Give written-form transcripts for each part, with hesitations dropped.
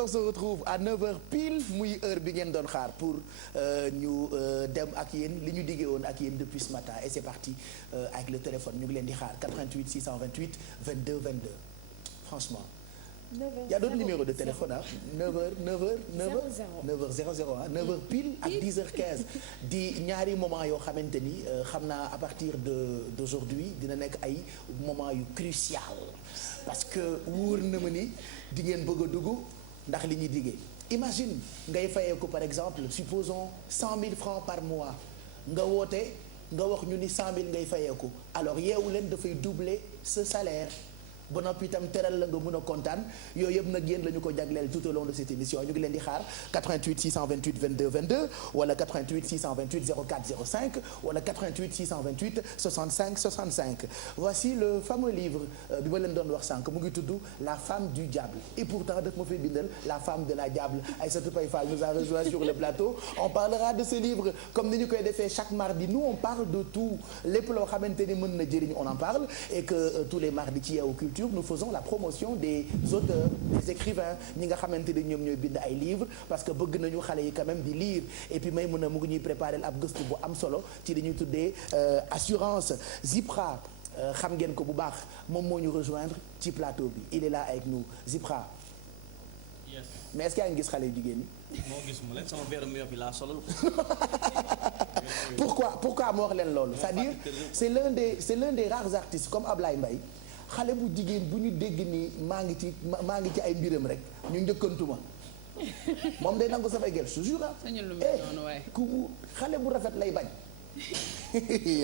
on se retrouve à 9h pile muy heure bi ngeen doon xaar pour ñu dem ak yéen li ñu diggee woon ak yéen depuis ce matin et c'est parti avec le téléphone ñu ngi leen di xaar 88 628 22 22 franchement. 9h il y a d'autres numéros de téléphone ah 9h pile ak 10h15 di ñaari moment yoo xamante ni xam naa à partir d'aujourd'hui dina nekk ay moment yu crucial parce que wóor na ma ni di ngeen bëgg a dugg ndax li ñuy diggee imagine ngay fayee ko par exemple supposons 100 000 francs par mois nga woote nga wax ñu ni 100 000 ngay fayee ko alors yeewu leen dafay doubler ce salaire. ba noppi itam teral la nga mën a kontaan yooyu yëpp nag yéen la ñu ko jagleel tout au long de cette émission ñu ngi leen di xaar 88 628 22 22 wala 88 628 04 05 wala 88 628 65 65 voici le fameux livre bi ma leen doon wax sànq mu ngi tudd La femme du diable et pourtant daf ma fay bindal La femme de la diable Aïssatou Paye Fall nous a rejoint sur le plateau on parlera de ce livre comme ni ñu koy defee chaque mardi nous on parle de tout lépp loo xamante ni mën na jëriñ on en parle et que tous les mardis ci Yeewu Culture nous faisons la promotion des auteurs des écrivains ñi nga xamante ni ñoom ñooy bind ay livres parce que bëgg nañu xale yi quand même di lire et puis may mën a mu ngi ñuy préparer ab gëstu bu am solo ci li ñuy tuddee assurance Zipra xam ngeen ko bu baax moom moo ñu rejoindre ci plateau bi il est là avec nous Zipra. Yes. Mais est-ce que yaa ngi gis xale yu jigéen ñi. moo gis mu leen sama verre mu yóbbu laa solal ko. pourquoi moo wax leen loolu c'est-à-dire c'est l'un des rares artistes comme Ablaye Mbaye xale bu jigéen bu ñu dégg ni maa ngi ci ay mbiram rek ñu njëkkantuma moom day nangu samay gel toujours ah. ku xale bu rafet lay bañ.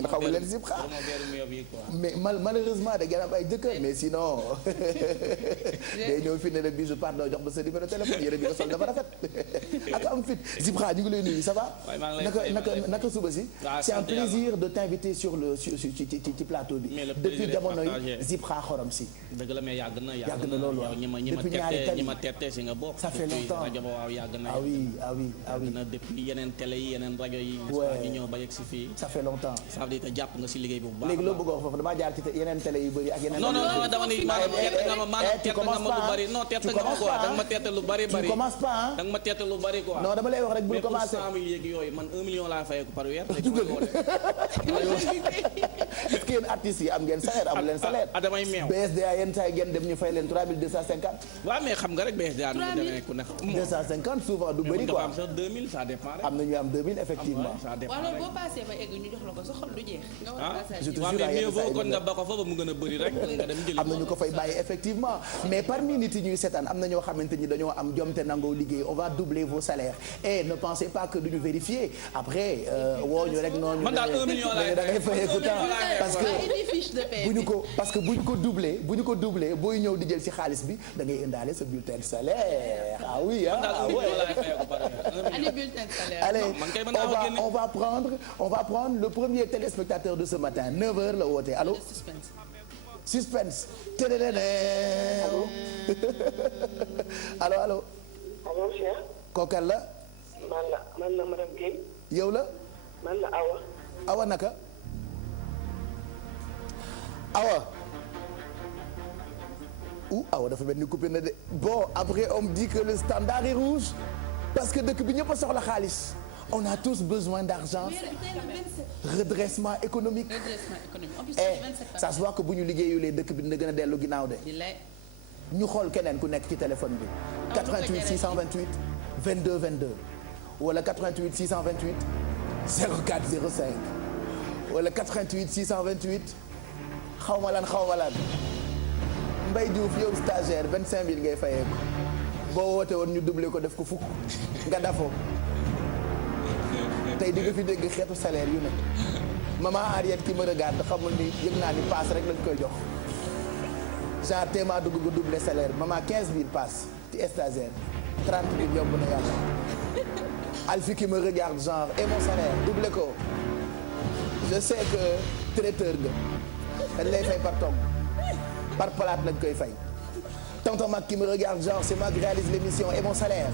xaw ma leen Zipra mais malheureusement da ngeen am ay jëkkër mais sinon day ñëw fi ne la bijou pardon jox ba sa numéro téléphone yére bi nga sol dafa rafet ak am fit Zipra ñu ngi lay nuyu ça va naka suba si c'est un plaisir de t'inviter sur le ci plateau bi depuis jamonoy Zipra xorom si dëgg la mais yàgg na loolu waaw depuis ñaari tali ñi ma tette si nga bokk ça fait longtemps rajo ba waaw yàgg na ah oui na depuis yeneen télé yi yeneen rajo yi ñu ñëw ba yegg si fii ça fait longtemps. ça veut dire que jàpp nga si liggéey bu baax. léegi loo bëgg a wax foofu damaa jaar ci yeneen télé yu bëri ak yeneen. non dama ni maanaam tette nga ma lu bari non tette nga ma quoi danga ma tette lu bari bari. tu commences pas danga ma tette lu bari quoi. non dama lay wax rek bul commencer mais pour 100 000 yeeg yooyu man 1 million laa fayee ko par weer. est-ce que yéen artistes yi am ngeen salaire amu leen salaire. damay meew BSDA yenn saa yi ngeen dem ñu fay leen 3250. waaw mais xam nga rek BSDA nu mu demee ku ne. 250 souvent du bëri quoi. am sax 2000 ça dépend rek. am na ñu am 2000 effectivement. ça dépend rek boo passé ba egg ñu jox la ko sa xol du jeex. je te jure mais mieux vaut kon nga ba ko fa ba mu gën a bëri rek nga dem jëli. am na ñu ko fay bàyyi effectivement mais parmi nit yi ñuy seetaan am na ñoo xamante ni dañoo am jom te nangoo liggéey on va doubler vos salaires et ne pensez pas que duñu vérifier après woo ñu rek noonu. man daal 1 million laay da ngay fay écoutant parce que bu ñu ko doubler booy ñëw di jël ci xaalis bi da ngay indaale sa bulletin de salaire ah oui ah ouais. Allez on va prendre le premier téléspectateur de ce matin 9h la woote allo. suspense. allo. allo Cheikh. kookal la. man la madame Guèye. yow la. man la Awa. Awa naka. Awa. Awa dafa mel ni coupé na de bon après on me dit que le standard est rouge parce que dëkk bi ñëpp a soxla xaalis. On a tous besoin d'argent. Redressement économique. Ça se voit que bu ñu liggéeyulee dëkk bi dina gën a dellu ginnaaw de. ñu xool keneen ku nekk ci téléphone bi. 88 628 22 22 wala 88 628 04 05 wala 88 628 xaw ma lan Mbaye Diouf yow stagiaire 25000 ngay fayee ko boo woote woon ñu doublé ko def ko fukk nga dafoo. tey di nga fi dégg xeetu salaire yu ne maman Ariette qui me regarde xamul ni yëg naa ni passe rek lañ koy jox genre téemaa dugg nga doublé salaire maman 15000 passe ci stagiaire 30000 yomb na yàlla Alfie qui me regarde genre et mon salaire doublé ko je sais que traiteur nga dañ lay fay par tombe par plate lañ koy fay tonton Mac qui me regarde genre c'est moi qui réalise l'émission et mon salaire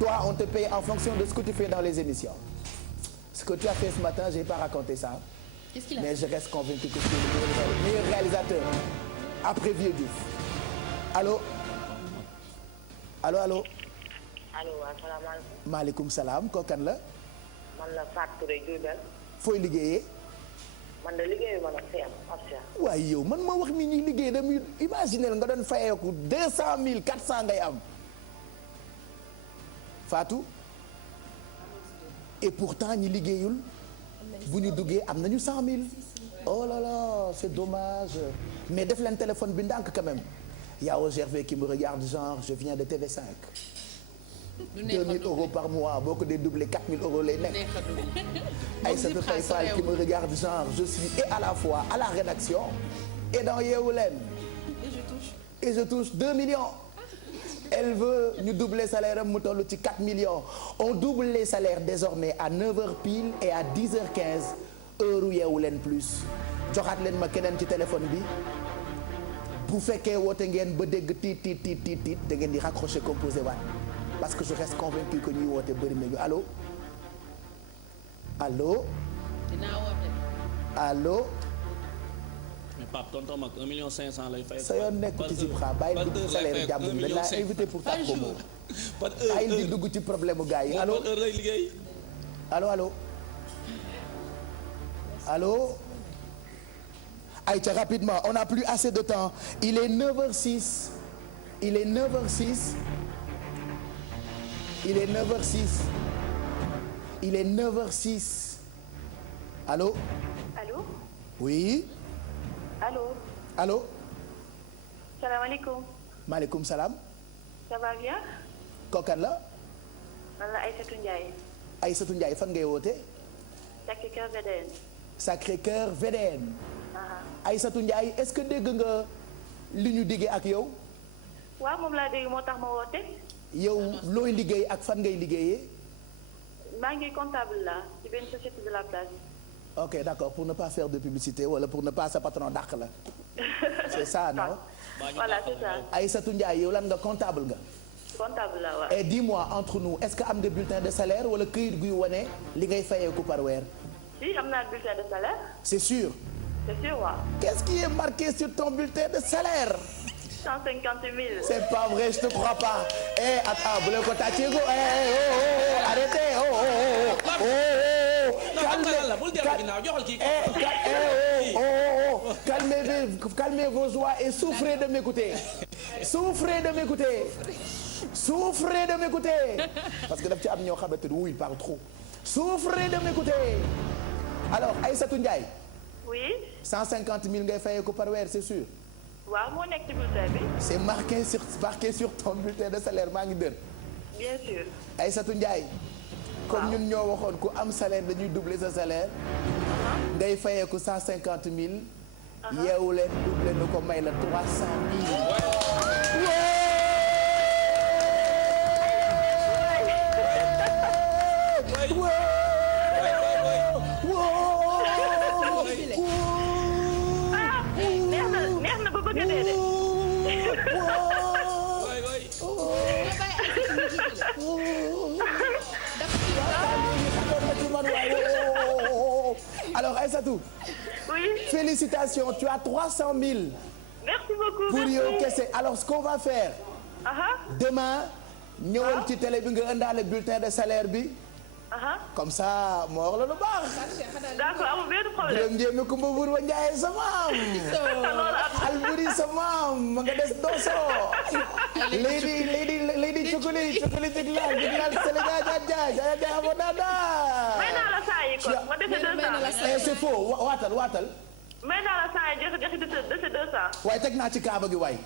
toi on te paye en fonction de ce que tu fais dans les émissions. Ce que tu as fait ce matin, j'ai pas raconté ça. Qu'est-ce qu'il a mais je reste convaincu que tu es le meilleur réalisateur après Vieux Diouf. Allô. allo allo. allo waaw salaamaaleykum. maaleykum salaam kooku kan la. man la Fatou Touré Diourbel. fooy liggéeyee. man de liggéeyu ma nag fi am Absa. waaye yow man ma wax ni ñuy liggéey damuy imaginer nga doon fayeeku 200 000 400 ngay am. Fatou. et pourtant ñi liggéeyul. bu ñu duggee am nañu 100 000. oh là là c'est dommage mais def leen téléphone bi ndànk quand même. y a Gervais qui me regarde genre je viens de TV5. 2000 euros par mois boo ko dee doublé 4000 euros lay nekk. Aïssatou Faye Fall qui me regarde genre je suis et à la fois à la rédaction et dans Yeewu Leen. et je touche 2 millions. elle veut ñu doubler salaire am mu toll ci 4 millions. on double les salaires désormais à 9h pile et à 10h15 heure Yeewu Leen plus. joxaat leen ma keneen ci téléphone bi. bu fekkee woote ngeen ba dégg tiit da ngeen di raccrocher composé waat parce que je reste convaincu que ñuy woote bëri nañu allo allo. dinaa woote. allo. mais Pape tonton mag 1,5 million lay fay. sa yoon nekk ci Zipra bàyyi dugg salaire jàmbur dañ laa invité pour ta promo. par heure bàyyi di dugg ci problème mu gars yi allo par heure lay liggéey. allo allo. allo. Aïcha rapidement on n'a plus assez de temps il est 9h06 il est 9h06 il est 9h06 il est 9h06 allô. allo. oui. allo. allo. salaamaaleykum. maaleykum salaam. ça va bien. kookan la. man la Aïssatou Ndiaye. Aïssatou Ndiaye fan ngay woote. Sacré-Cœur VDN. Sacré-Cœur VDN. Aïssatou Ndiaye est-ce que dégg nga li ñu diggee ak yow. waaw moom laa dégg moo tax ma woote. yow looy liggéey ak fan ngay liggéeyee. maa ngi comptable là ci benn société de la place. ok d'accord pour ne pas faire de publicité wala pour ne pas sa patron dàq la. c'est ça non. voilà c'est ça. Aïssatou Ndiaye yow lan nga comptable nga. comptable là waaw. et dis-moi entre nous est-ce que am nga bulletin de salaire wala këyit guy wane li ngay fayeeku par weer. si am naa bulletin de salaire. c'est sûr. c'est sûr waaw. qu'est-ce qui est marqué sur ton bulletin de salaire. 150 000. c'est pas vrai je te crois pas. attends bu leen ko tàccee ko arrêtez calmez vos joies et souffrez de m'écouter. souffrez de m'écouter. souffrez de m'écouter. parce que daf ci am ñoo xamante ni il parle trop. souffrez de m'écouter. alors Aïssatou Ndiaye. oui. 150 000 ngay fayee ko par weer c'est sûr. waaw moo nekk ci bulletin bi. c'est marqué sur ton bulletin de salaire maa ngi dër. bien sûr. Aïssatou Ndiaye. comme ñun ñoo waxoon ku am salaire dañuy doubler sa salaire. ngay fayeeku 150 000. Yeewu Leen doubler nu ko may la 300 000. neex na ba bëgg a dee de. alors Aïssatou. oui. félicitations tu as 300 000. merci beaucoup. pour yow kese alors ce qu'on va faire. demain. ñëwal ci télé bi nga indaale bulletin de salaire bi. comme ça moo wax la lu baax. d'accord amul benn problème. Birame Ndiémé Kumba Buur wa Njaay sa maam. Alburi sa maam ma nga des Doso. lady chocolat jiglal Sénégal jaja abonada. may naa la saa yi kon ma dese 200. c'est faux waatal. may naa la saa yi joxe dese 200. waaye teg naa ci kaaba gi waay.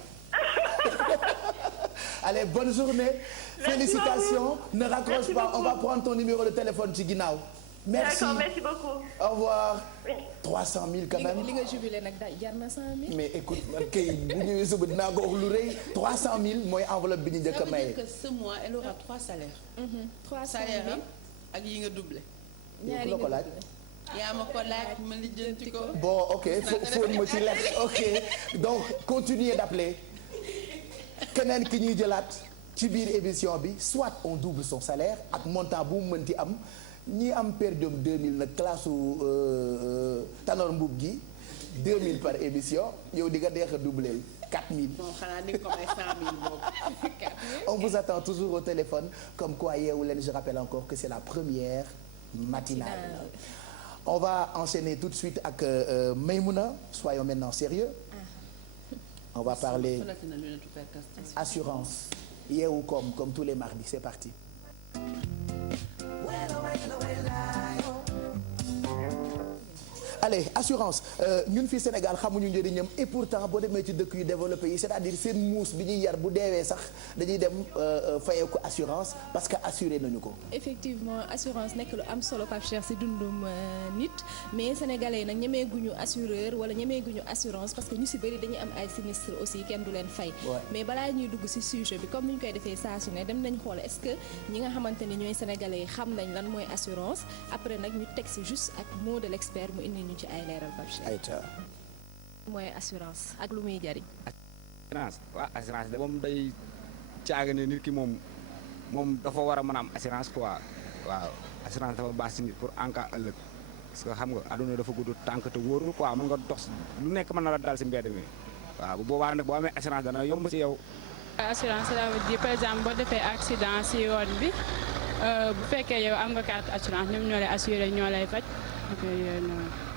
allez bonne journée. Merci félicitations. beaucoup. Ne raccroche Merci pas beaucoup. on va prendre ton numéro de téléphone ci ginnaaw. merci d'accord merci beaucoup. au revoir. 300 000 quand même. li nga jubilé nag jar na 100 000. mais écoute man kay bu ñëwee suba dinaa ko wax lu rëy 300 000 mooy enveloppe bi ñu njëkk a maye. ça veut dire que ce mois elle aura 3 salaires. 3 salaires am ak yi nga doublé. ñaari nga laaj. yaa ma ko laaj ma lijjanti ko. bon ok foog ma ci lekk ok donc continuez d'appeler keneen ki ñuy jëlaat ci biir émission bi soit on double son salaire ak montant bu mu mënti am ñi am per diem 2000 nag classe Tanor Mbuub gi 2000 par émission yow di nga deex a doubleel 4000. bon xanaa di nga ko may 100000 boobu. 4000. On vous attend toujours au téléphone comme quoi Yeewu Leen je rappelle encore que c'est la première matinale. On va enchaîner tout de suite ak Maymouna, soyons maintenant sérieux. On va parler assurance. Yeewu comme tous les mardis, c'est parti. Allez, assurance ñun fii Sénégal xamuñu njëriñam et pourtant boo demee ci dëkk yu développé yi c'est-à-dire seen muus bi ñuy yar bu deewee sax dañuy dem fayee ko assurance parce que assuré nañu ko. Effectivement assurance nekk lu am solo Pape Cheikh ci dundum nit mais sénégalais yi nag ñemeeguñu assureur wala ñemeeguñu assurance parce que ñu ci bëri dañuy am ay sinistre aussi kenn du leen fay. Mais balaa ñuy dugg ci sujet bi comme ni ñu koy defee saa su ne dem nañ xool est-ce que ñi nga xamante ni ñooy sénégalais yi xam nañ lan mooy assurance après nag ñu teg ci juste ak mot de l'expert mu indi ñu ci ay leeral Pape Cheikh. mooy assurance ak lu muy jariñ. assurance de moom day caaga ne nit ki moom dafa war a mën a am assurance quoi waaw assurance dafa baax si nit pour en cas ëllëg parce que xam nga àdduna dafa gudd tànk te wóorul quoi mën nga dox lu nekk mën na la dal si mbedd mi waaw bu boobaa nag boo amee assurance dana yomb si yow. assurance ça veut dire par exemple boo defee accident si yoon bi bu fekkee yow am nga carte assurance ñoom ñoo lay assuré ñoo lay faj.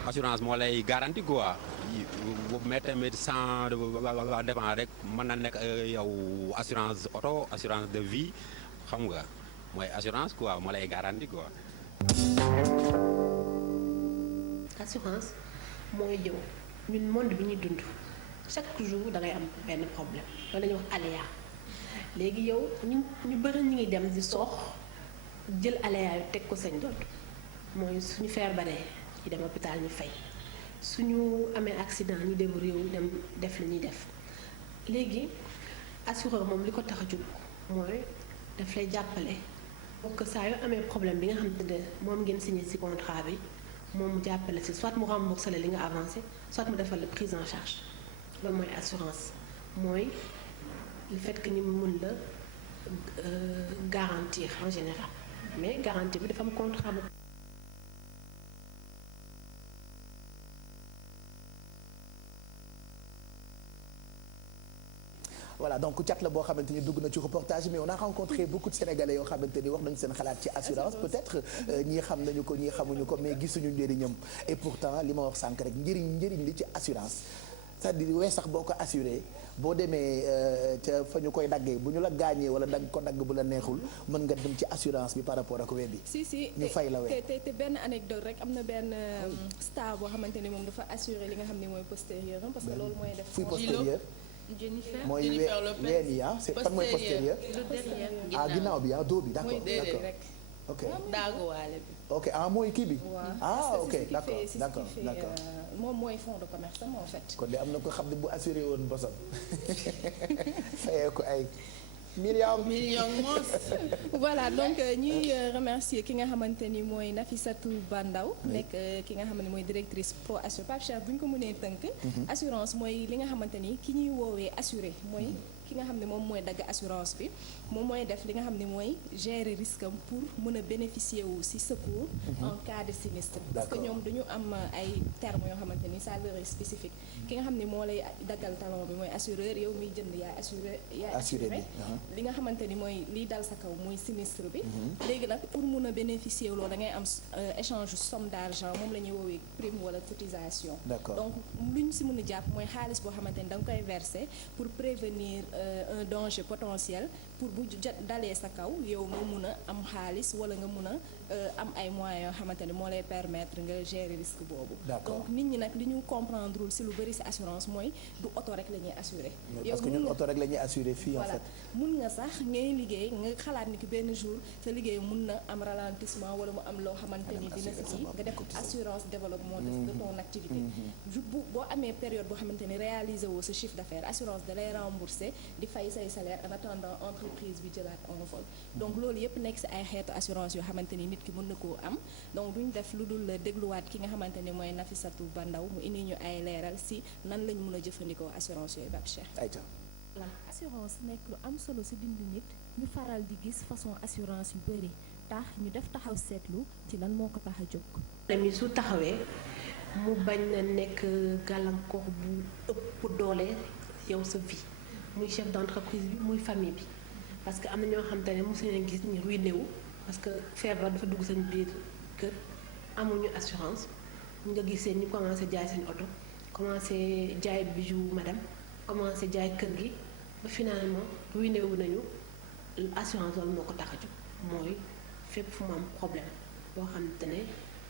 assurance moo lay garantie quoi mais tamit sans dépend rek mën na nekk yow assurance auto assurance de vie xam nga mooy assurance quoi moo lay garantie quoi. assurance mooy jëw ñun monde bi ñuy dund chaque jour da ngay am benn problème loolu la ñuy wax aléa léegi yow ñu bëri ñu ngi dem di soox jël aléa yi teg ko seen dodd mooy suñu feebaree ñu dem hôpital ñu fay suñu amee accident ñu dem réew dem def li ñuy def léegi assureur moom li ko tax a jóg mooy daf lay jàppale pour que saa yoo amee problème bi nga xam ne moom ngeen signé ci contrat bi moom mu jàppale ci soit mu remboursé la li nga avancé soit mu defal la prise en charge loolu mooy assurance mooy le fait que ñu mun la garantir en général mais garantie bi dafa am contrat bu. Voilà donc cat la boo xamante ni dugg na ci reportage mais on a rencontré beaucoup de Sénégalais yoo xamante ni wax nañu seen xalaat ci assurance peut-être ñii xam nañu ko ñii xamuñu ko mais gisuñu njëriñam et pourtant li ma wax sànq rek njëriñ li ci assurance c'est-à-dire wee sax boo ko assuré boo demee ca fa ñu koy daggee bu ñu la gaañee wala dagg ko dagg bu la neexul mën nga dem ci assurance bi par rapport ak wee bi. si ñu fay la wee te benn anecdote rek am na benn star boo xamante ni moom dafa assuré li nga xam ne mooy postérieur parce que loolu mooy def. fuy postérieur. Jennifer mooy ween yi ah c'est fan mooy postérieur. ginnaaw bi dos bi d'accord ok daaguwaale bi. ok mooy kii bi. ok d'accord moom mooy fonds de commerce am en fait. kon de am na ko xam ne bu assuré woon bosam fayee ko ay millions mos. Voilà donc ñuy remercier ki nga xamante ni mooy Nafissatou Bandaw nekk ki nga xam ne mooy directrice pro assure Pape Cheikh bu ñu ko mënee tënk. assurance mooy li nga xamante ni ki ñuy woowee assuré mooy. ki nga xam ne moom mooy dagg assurance bi moom mooy def li nga xam ne mooy gérer risque am pour mën a bénéficier wu ci secours en cas de sinistre parce que ñoom dañu am ay termes yoo xamante ni ça leur est spécifique ki nga xam ne moo lay daggal talon bi mooy assureur yow miy jënd yaa assuré li nga xamante ni mooy liy dal sa kaw mooy sinistre bi léegi nag pour mën a bénéficier wu loolu da ngay am échange somme d'argent moom la ñuy woowee prime wala cotisation donc lu ñu ci mën a jàpp mooy xaalis boo xamante ni da nga koy verser pour prévenir un danger potentiel pour bu dalee sa kaw yow nga mun a am xaalis wala nga mun a am ay moyens yoo xamante ne moo lay permettre nga gérer risque boobu. donc nit ñi nag li ñu comprendre ci lu bari ci assurance mooy du oto rek la ñuy assurer. parce que ñun oto rek la ñuy assurer fii en fait. mun nga sax ngay liggéey nga xalaat ni ki benn jour sa liggéey mun na am ralentissement wala mu am loo xamante ni dina ci nga def assurance développement de ton activité. boo amee période boo xamante ni réaliser woo sa chiffre d'affaires assurance da lay rembourser di fay say salaire en attendant entreprise bi jëlaat en vol donc loolu yëpp nekk ci ay xeetu assurance yoo xamante ni nit ki mën na koo am donc duñ def lu dul dégluwaat ki nga xamante ni mooy Nafissatou Bandaw mu indi ñu ay leeral ci nan lañ mën a jëfandikoo assurance yooyu Pape Cheikh. voilà assurance nekk lu am solo ci dundu nit ñu faral di gis façon assurance yu bari tax ñu def taxaw seetlu ci lan moo ko tax a jóg. problème yi su taxawee mu bañ na nekk gàllankoor bu ëpp doole yow sa vie muy chef d'entreprise bi muy famille bi parce que am na ñoo xam te ne mosu leen gis ñu ruiné wu parce que feebar dafa dugg seen biir kër amuñu assurance nga gisee ñu commencé jaay seen oto commencé jaay bijou madame commencé jaay kër gi ba finalement ruiné wu nañu assurance loolu moo ko tax a jóg mooy fépp fu mu am problème boo xam te ne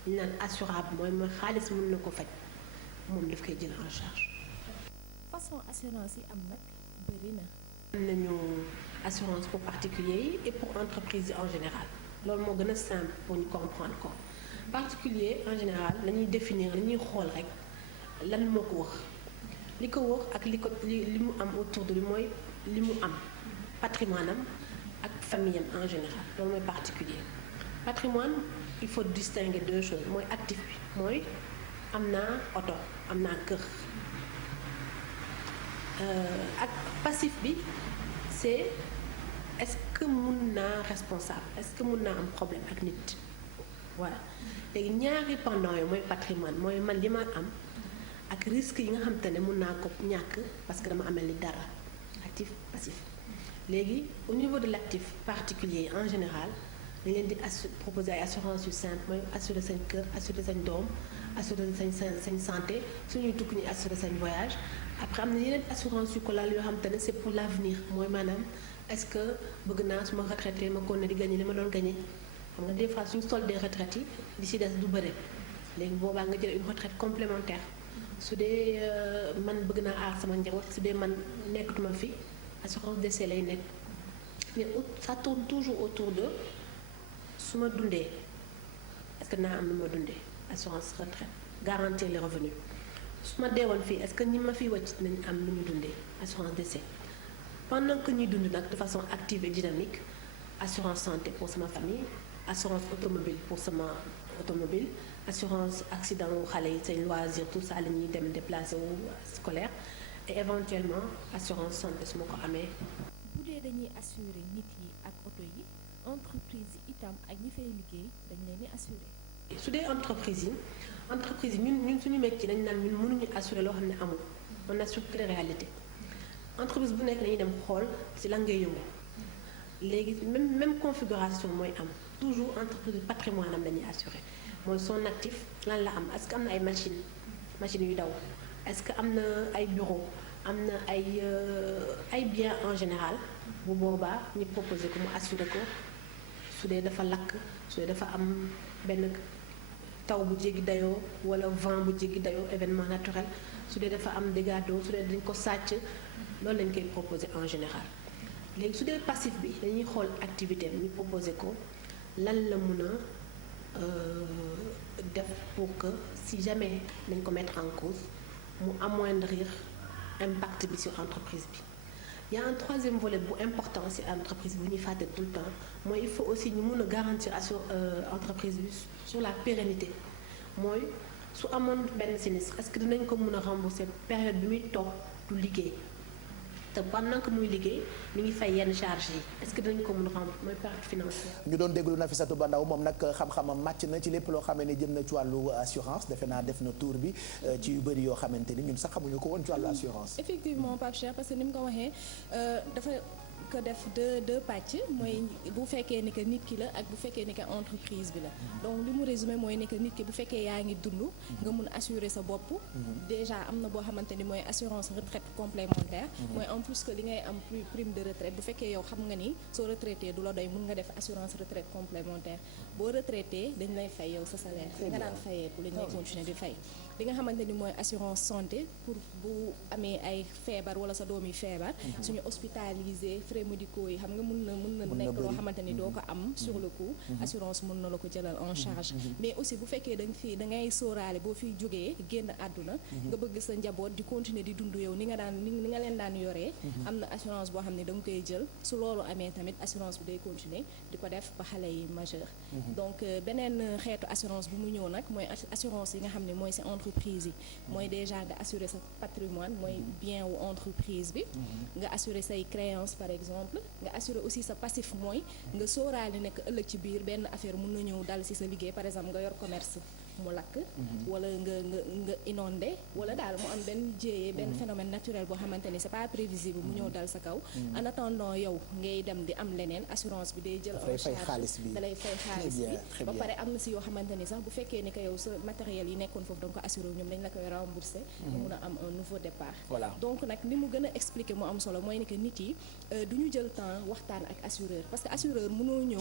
ñu naan assurable mooy xaalis mën na ko faj moom daf koy jël en charge. façon assurance yi am nag bëri na. am nañu assurance pour particulier yi et pour entreprise yi en général loolu moo gën a simple pour ñu comprendre ko particulier en général lañuy définir lañuy xool rek lan moo ko wër li ko wër ak li mu am autour de lui mooy li mu am patrimoine am ak famille am en général loolu mooy particulier patrimoine il faut distinguer deux choses mooy actif bi mooy am naa oto am naa kër ak passif bi c'est est-ce que mun naa responsable est-ce que mun naa am problème ak nit voilà léegi ñaari pendant yi mooy patrimoine mooy man li ma am ak risque yi nga xam te ne mun naa ko ñàkk parce que dama amel ni dara actif passif léegi au niveau de l'actif particulier en général dañ leen di proposer ay assurance yu simple mooy assurer seen kër assurer seen doom assurer seen santé suñuy tukki ñu assurer seen voyage après am na yeneen assurance yu ko laal yoo xam te ne c'est pour l'avenir mooy maanaam est-ce que bëgg naa su ma retraité ma kon ne di gagner li ma doon gagner xam nga des fois suñu soldee retraite yi li ci des du bëre léegi boobaa nga jël une retraite complémentaire su dee man bëgg naa aar sama njaboot su dee man nekkatuma fi assurance décès lay nekk mais ça tourne toujours autour de su ma dundee est-ce que naa am lu ma dundee assurance retraite garantir les revenus su ma deewoon fii est-ce que ñi ma fi wàcc nañ am lu ñu dundee assurance décès pendant que ñuy dund nag de façon active et dynamique assurance santé pour sama famille assurance automobile pour sama automobile assurance accident wu xale yi seen loisir tout ça la ñuy dem déplacé wu scolaire et éventuellement assurance santé su ma ko amee. bu dee dañuy assurer nit yi ak oto yi entreprise yi itam ak ñi fay liggéey dañ leen di assurer. su dee entreprise yi ñun suñu métier dañ naan ñun mënuñu assurer loo xam ne amul on assure que les réalités entreprise bu nekk dañuy dem xool ci lan ngay yëngu léegi même configuration mooy am toujours entreprise bi patrimoine am dañuy assurer mooy son actif lan la am est-ce que am na ay machines yu daw est-ce que am na ay bureau am na ay biens en général bu boobaa ñu proposer ko mu assurer ko su dee dafa lakk su dee dafa am benn taw bu jéggi dayoo wala vent bu jéggi dayoo événement naturel su dee dafa am dégâts d'eau su dee dañ ko sàcc loolu lañ koy proposer en général léegi su dee passif bi dañuy xool activité bi ñu proposer ko lan la mun a def pour que si jamais nañ ko mettre en cause mu amoindrir impact bi sur entreprise bi. Il y a un troisième volet bu important ci entreprise bu ñuy fàtte tout le temps mooy il faut aussi ñu mun a garantir sur entreprise bi sur la pérennité mooy su amoon benn sinistre est-ce que dinañ ko mun a rembourser période bi muy toog du liggéey te pendant que muy liggéey mi ngi fay yenn charges yi est-ce que dinañ ko mun a rembourser mooy perte financière. ñu doon déglu Nafissatou Bandaw moom nag xam-xamam màcc na ci lépp loo xamee ne jëm na ci wàllu assurance defe naa def na tour bi ci yu bëri yoo xamante ni ñun sax xamuñu ko woon ci wàllu assurance. effectivement Pape Cheikh parce que ni mu ko waxee dafa ko def deux pàcc mooy bu fekkee ni que nit ki la ak bu fekkee ni que entreprise bi la donc li mu résumé mooy ni que nit ki bu fekkee yaa ngi dund nga mun assurer sa bopp déjà am na boo xamante ni mooy assurance retraite complémentaire mooy en plus que li ngay am prime de retraite bu fekkee yow xam nga ni soo retraité du la doy mun nga def assurance retraite complémentaire boo retraité dañ lay fay yow sa salaire nga daan fayeeku lañ lay continuer di fay li nga xamante ni mooy assurance santé pour bu amee ay feebar wala sa doom yi feebar suñu hospitalisé frais médicaux yi xam nga mun na nekk loo xamante ni doo ko am sur le coup assurance mun na la ko jëlal en charge mais aussi bu fekkee da ngay sóoraale boo fiy jógee génn àdduna nga bëgg sa njaboot di continuer di dund yow ni nga leen daan yoree am na assurance boo xam ne da nga koy jël su loolu amee tamit assurance bi day continuer di ko def ba xale yi majeur donc beneen xeetu assurance bu mu ñëw nag mooy assurance yi nga xam ne mooy si entreprise yi mooy déjà nga assurer sa patrimoine mooy bien wu entreprise bi nga assurer say créances par exemple nga assurer aussi sa passif mooy nga sóoraale nekk ëllëg ci biir benn affaire mun na ñëw dal ci sa liggéey par exemple nga yor commerce mu lakk wala nga inondé wala daal mu am benn jéyee benn phénomène naturel boo xamante ni c'est pas prévisible mu ñëw dal sa kaw en attendant yow ngay dem di am leneen assurance bi day jël en charge da lay fay xaalis bi ba pare am na si yoo xamante ni sax bu fekkee ni que yow sa matériel yi nekkoon foofu da nga ko assuré ñoom dañ la koy remboursé nga mun a am un nouveau départ donc nag li mu gën a expliquer mu am solo mooy ni que nit yi du ñu jël temps waxtaan ak assureur parce que assureur mënoo ñu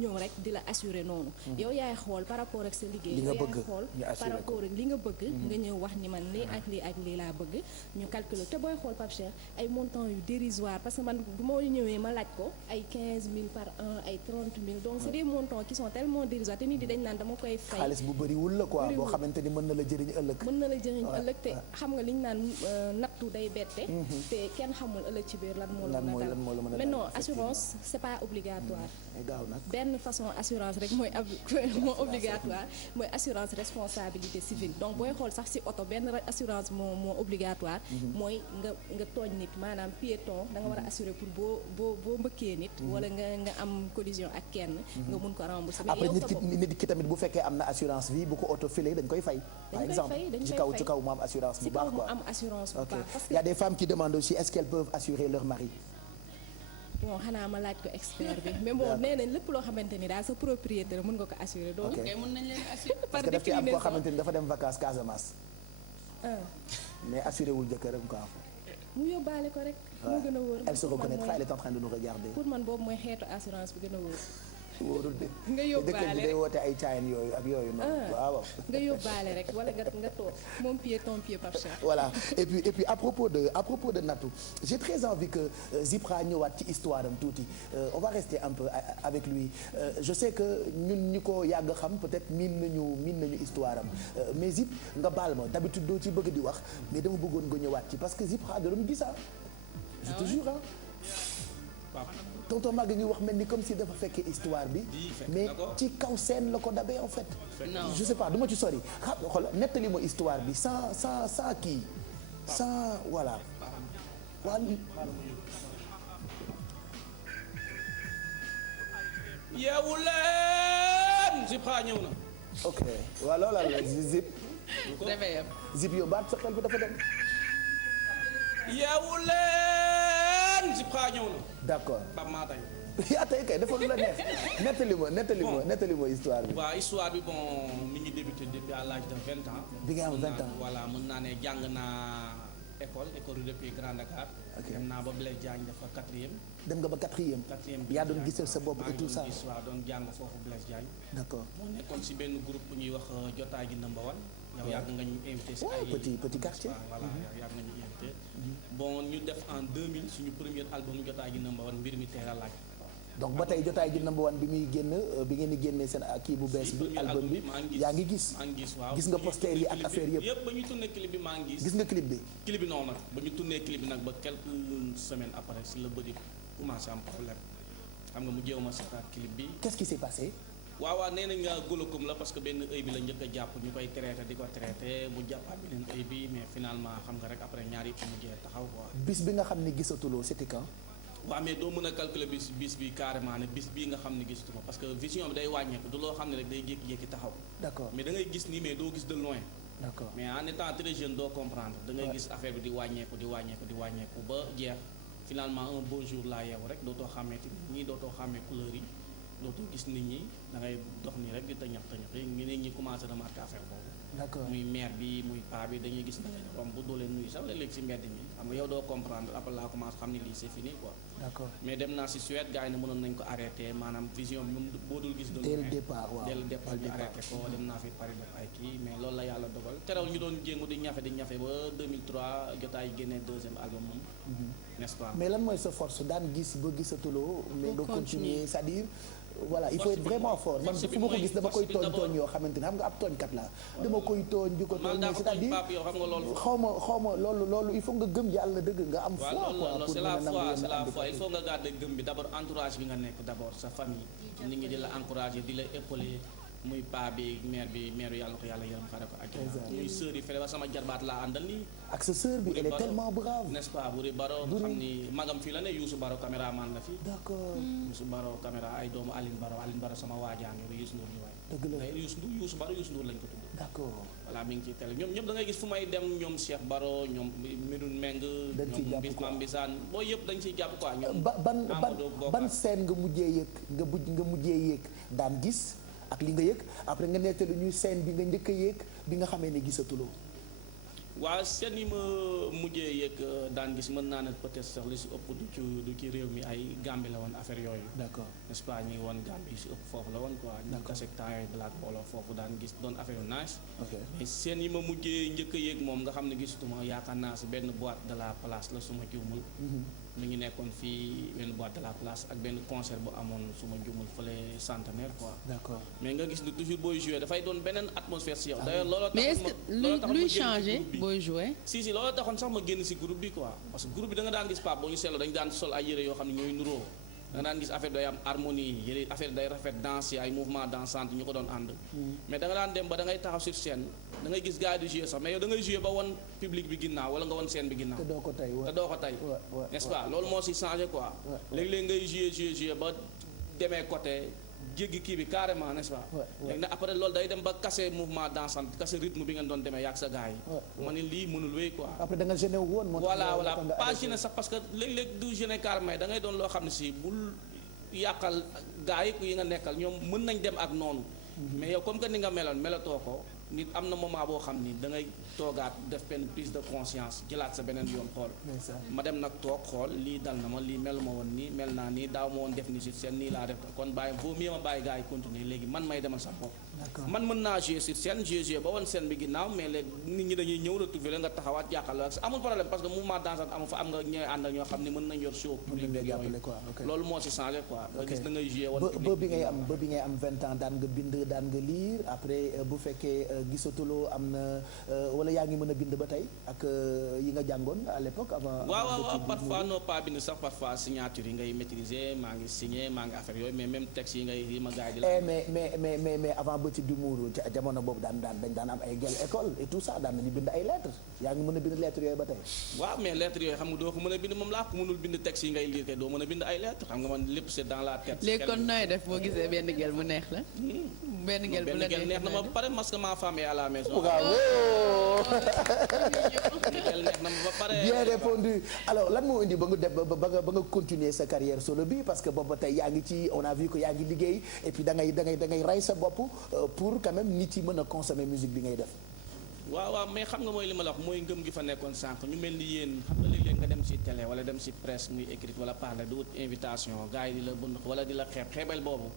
ñëw rek di la assurer noonu yow yaay xool par rapport ak sa liggéey yow yaay xool par rapport ak li nga bëgg nga ñëw wax ni man lii ak lii laa bëgg ñu calculer te booy xool Pape Cheikh ay montants yu dérisoire parce que man bu ma ñëwee ma laaj ko ay 15 000 par an ay 30 000 donc c'est des montants qui sont tellement dérisoires te nit di dañ naan dama koy fay xaalis bu bëriwul la quoi boo xamante ni mën na la jëriñ ëllëg te xam nga li ñu naan nattu day bette te kenn xamul ëllëg ci biir lan moo la mën a dal maintenant assurance c'est pas obligatoire benn façon assurance rek mooy obligatoire mooy assurance responsabilité civile donc booy xool sax ci oto benn assurance moo obligatoire mooy nga tooñ nit maanaam piéton da nga war a assurer pour boo mbëkkee nit wala nga am collision ak kenn nga mun ko rembourser mais après nit ki tamit bu fekkee am na assurance vie bu ko oto filé dañ koy fay par exemple ci kaw mu am assurance bu baax quoi am assurance bu baax parce que il y a des femmes qui demandent aussi est-ce qu'elles peuvent assurer leur mari bon xanaa ma laaj ko expert bi mais bon nee nañ lépp loo xamante ni daal sa propriété la mën nga ko assurer donc mën nañ leen assurer parce que daf ci am koo xamante ni dafa dem vacances Casamance mais assuré wul jëkkëram quoi mu yóbbaale ko rek moo gën a wóor elle se reconnaîtra elle est en train de nous regarder pour man boobu mooy xeetu assurance bi gën a wóor wóorul de nga yóbbaale dëkk bi day woote ay caayan yooyu ak yooyu noonu waaw nga yóbbaale rek wala nga toog mon pied ton pied Pape Cheikh voilà et puis à propos de Natou j'ai très envie que Zipra ñëwaat ci histoire am tuuti on va rester un peu avec lui je sais que ñun ñi ko yàgg xam peut-être miin nañu histoire am mais Zip nga baal ma d'habitude doo ci bëgg di wax mais dama bëggoon nga ñëwaat ci parce que Zipra da doon gis je te jure tonton Mag ngi wax mel ni comme si dafa fekkee histoire bi mais ci kaw scène la ko dabee en fait je sais pas du ma ci sori xool nettali ma histoire bi sans kii sans voilà yeewu leen Zipra ñëw na ok waaw loolu la Zip yow baat sa xel bi dafa dem yeewu leen Zipra ñëw na d'accord Pape Matay yaa tey kay dafa lu la neex nettali ma histoire bi waaw histoire bi bon mi ngi débuté depuis à l'âge de 20 ans bi nga am 20 ans voilà mën naa ne jàng naa école depuis Grand Dakar dem naa ba Blaise Diagne dafa 4e dem nga ba 4e yaa doon gisal sa bopp et tout ça waaw doon jàng foofu Blaise Diagne d'accord moo nekkoon si benn groupe bu ñuy wax jotaay gi number 1 yow yàgg nga ñu invité si ay petit quartier voilà yàgg nga ñu invité bon ñu def en 2000 suñu premier album jotaay gi number 1 mbir mi teel a laaj donc ba tey jotaay gi number 1 bi muy génn bi ngeen di génnee seen kii bu bees bi album bi yaa ngi gis waaw gis nga poster yi ak affaire yëpp ba ñu tourné clip bi maa ngi gis nga clip bi noonu nag ba ñu tourné clip bi nag ba quelques semaines après si la bëri commencé am problème xam nga mu jéem a seetaat clip bi qu'est-ce qui s'est passé waaw nee nañ nga golokom la parce que benn œil bi la njëkk a jàpp ñu koy traité di ko traité mu jàppaat beneen œil bi mais finalement xam nga rek après ñaari ko mujjee taxaw quoi bis bi nga xam ne gisatuloo c'était quand waaw mais doo mën a calculer bis bi carrément ne bis bii nga xam ne gisatuma parce que vision bi day wàññeeku du loo xam ne rek day jékki-jékki taxaw d'accord mais da ngay gis nii mais doo gis de loin d'accord mais en étant très jeune doo comprendre da ngay gis affaire bi di wàññeeku ba jeex finalement un beau jour laa yeewu rek dootoo xàmmee ñii dootoo xàmmee couleur yi dootoo gis nit ñi da ngay dox nii rek di tëñax nit ñi commencé remarquer affaire boobu d'accord muy maire bi muy paa bi dañuy gis da ngay romb doo leen nuyu sax léeg-léeg si mbedd mi xam nga yow doo comprendre après laa commencé xam ne lii c'est fini quoi d'accord mais dem naa si Suède gars yi ne mënoon nañ ko arrêté maanaam vision bi moom boo dul gis dès le départ waaw dès le départ ñu arrêté ko dem naa fi Paris def ay kii mais loolu la yàlla dogal terew ñu doon jéngu di ñafe ba 2003 jotaay génnee deuxième album moom n'est-ce pas mais lan mooy sa force daan gis ba gisatuloo mais nga continuer c'est-à-dire voilà il faut être vraiment fort man fu ma ko gis dama koy tooñ yoo xamante ne xam nga ab tooñkat la dama koy tooñ di ko tooñ mais c'est-à-dire xaw ma loolu il faut nga gëm yàlla dëgg nga am foi quoi pour mën a nangu yenn c'est la foi il faut nga garder gëm bi d'abord entourage bi nga nekk d'abord sa famille nit ñi di la encourager di la épauler muy paa bi maire yàlla ko yàlla yërëm xare ko ak muy sœur yi fele ba sama jarbaat laa àndal nii ak sa sœur bi elle est tellement brave n'est-ce pas Buri Baro xam ni magam fii la ne Youssou Baro caméraman la fi d'accord Youssou Baro caméra ay doomu Aline Baro sama waajaange ba Youssou Ndour ñu waay dëgg la Youssou Baro Youssou Ndour lañ ko tudd d'accord. voilà mi ngi ci télé ñoom ñëpp da ngay gis fu may dem ñoom Cheikh Baro ñoom Medoune Meng dañ ciy ñoom jàpp quoi Bismam Bisaan boo yëpp dañ ciy jàpp quoi ñoom ban scène nga mujjee yëg nga mujjee yëg daan gis ak li nga yëg après nga nettali ñuy scène bi nga njëkk a yëg bi nga xamee ne gisatuloo. waaw seen yi ma mujjee yëg daan gis mën naa ne peut-être sax li si ëpp du ci réew mi ay Gambie la woon affaire yooyu. d'accord n'est-ce pas ñi ngi woon Gambie si ëpp foofu la woon quoi. ñu ko seg temps yooyu Black Polo foofu daan gis doon affaire yu nice. mais seen yi ma mujjee njëkk a yëg moom nga xam ne gisatuma yaakaar naa si benn boîte de la place la suma juumul. mi ngi nekkoon fii benn boîte de la place ak benn concert bu amoon suma juumul fële centenaire quoi. d'accord mais nga gis ni toujours booy jouer dafay doon beneen atmosphère si yow. d'ailleurs looloo mais taxoon est-ce que luy changer booy jouer. si looloo taxoon sax ma génn si groupe bi quoi parce que groupe bi da nga daan gis Pape boo ñu seetloo dañu daan sol ay yére yoo xam ne ñooy nuroo da nga daan gis affaire day am harmonie yére affaire day rafet danse ay mouvement dansant ñu ko doon ànd mais da nga daan dem ba da ngay taxaw sur scène da ngay gis gars yi di jouer sax mais yow da ngay jouer ba won public bi ginnaaw wala nga won scène bi ginnaaw te doo ko tey n'est-ce pas loolu moo si changé quoi léeg-léeg ngay jouer ba demee côté jéggi kii bi carrément n'est-ce pas léegi nag après loolu day dem ba casser mouvement dansant casser rythme bi ngeen doon demee yàgg sa gars yi ma ne lii mënul wéy quoi après da nga gêné woon moo voilà pas gêné sax parce que léeg-léeg du gêné carrément da ngay doon loo xam ne si bul yàqal gars yi nga nekkal ñoom mën nañ dem ak noonu mais yow comme que ni nga meloon melatoo ko nit am na moment boo xam ni da ngay toogaat def benn prise de conscience jëlaat sa beneen yoon xool ma dem nag toog xool lii dal na ma lii melu ma woon nii mel naa nii daaw ma woon def ni sur scène nii laa def kon bàyyi vaut mieux ma bàyyi gars yi continuer léegi man may demal sa bopp man mën naa jouer sur scène jouer ba woon scène bi ginnaaw mais léegi nit ñi dañuy ñëw retrouver la nga taxawaat jàkkaarloo ak amul problème parce que mouvement dansant amul fa am nga ñooy ànd ak ñoo xam ne mën nañ yor show public yooyu loolu moo si changé quoi nga gis na ngay jouer woon ba bi ngay am 20 ans daan nga bind daan nga lire après bu fekkee gisatuloo am na wala yaa ngi mën a bind ba tey ak yi nga jàngoon à l'époque avant. waaw parfois non pas bind sax parfois signature yi ngay maîtriser maa ngi signé maa ngi affaire yooyu mais même texte yi ngay yi ma gars yi di la. mais avant Petit d'humour jamono boobu dañ daan am ay gel école et tout ça daan nañu bind ay lettres yaa ngi mën a bind lettres yooyu ba tey. waaw mais lettres yooyu xam nga doo ko mën a bind moom laa ko mënul bind texte yi ngay lire kay doo mën a bind ay lettres xam nga man lépp c'est dans la tête. léegi kon nooy def boo gisee benn gel mu neex la. benn gel bu la neex na ma pare parce que ma femme est à la maison. bien répondu alors lan moo indi ba nga def ba nga continuer sa carrière solo bi parce que boobu tey yaa ngi ci on a vu que yaa ngi liggéey et puis da ngay rey sa bopp pour quand même nit yi mën a consommer musique bi ngay def. waaw mais xam nga mooy li ma la wax mooy ngëm gi fa nekkoon sànq ñu mel ni yéen xam nga léeg-léeg nga dem ci télé wala dem ci presse muy écrite wala parler di wut invitation gars yi di la bënd wala di la xeebal boobu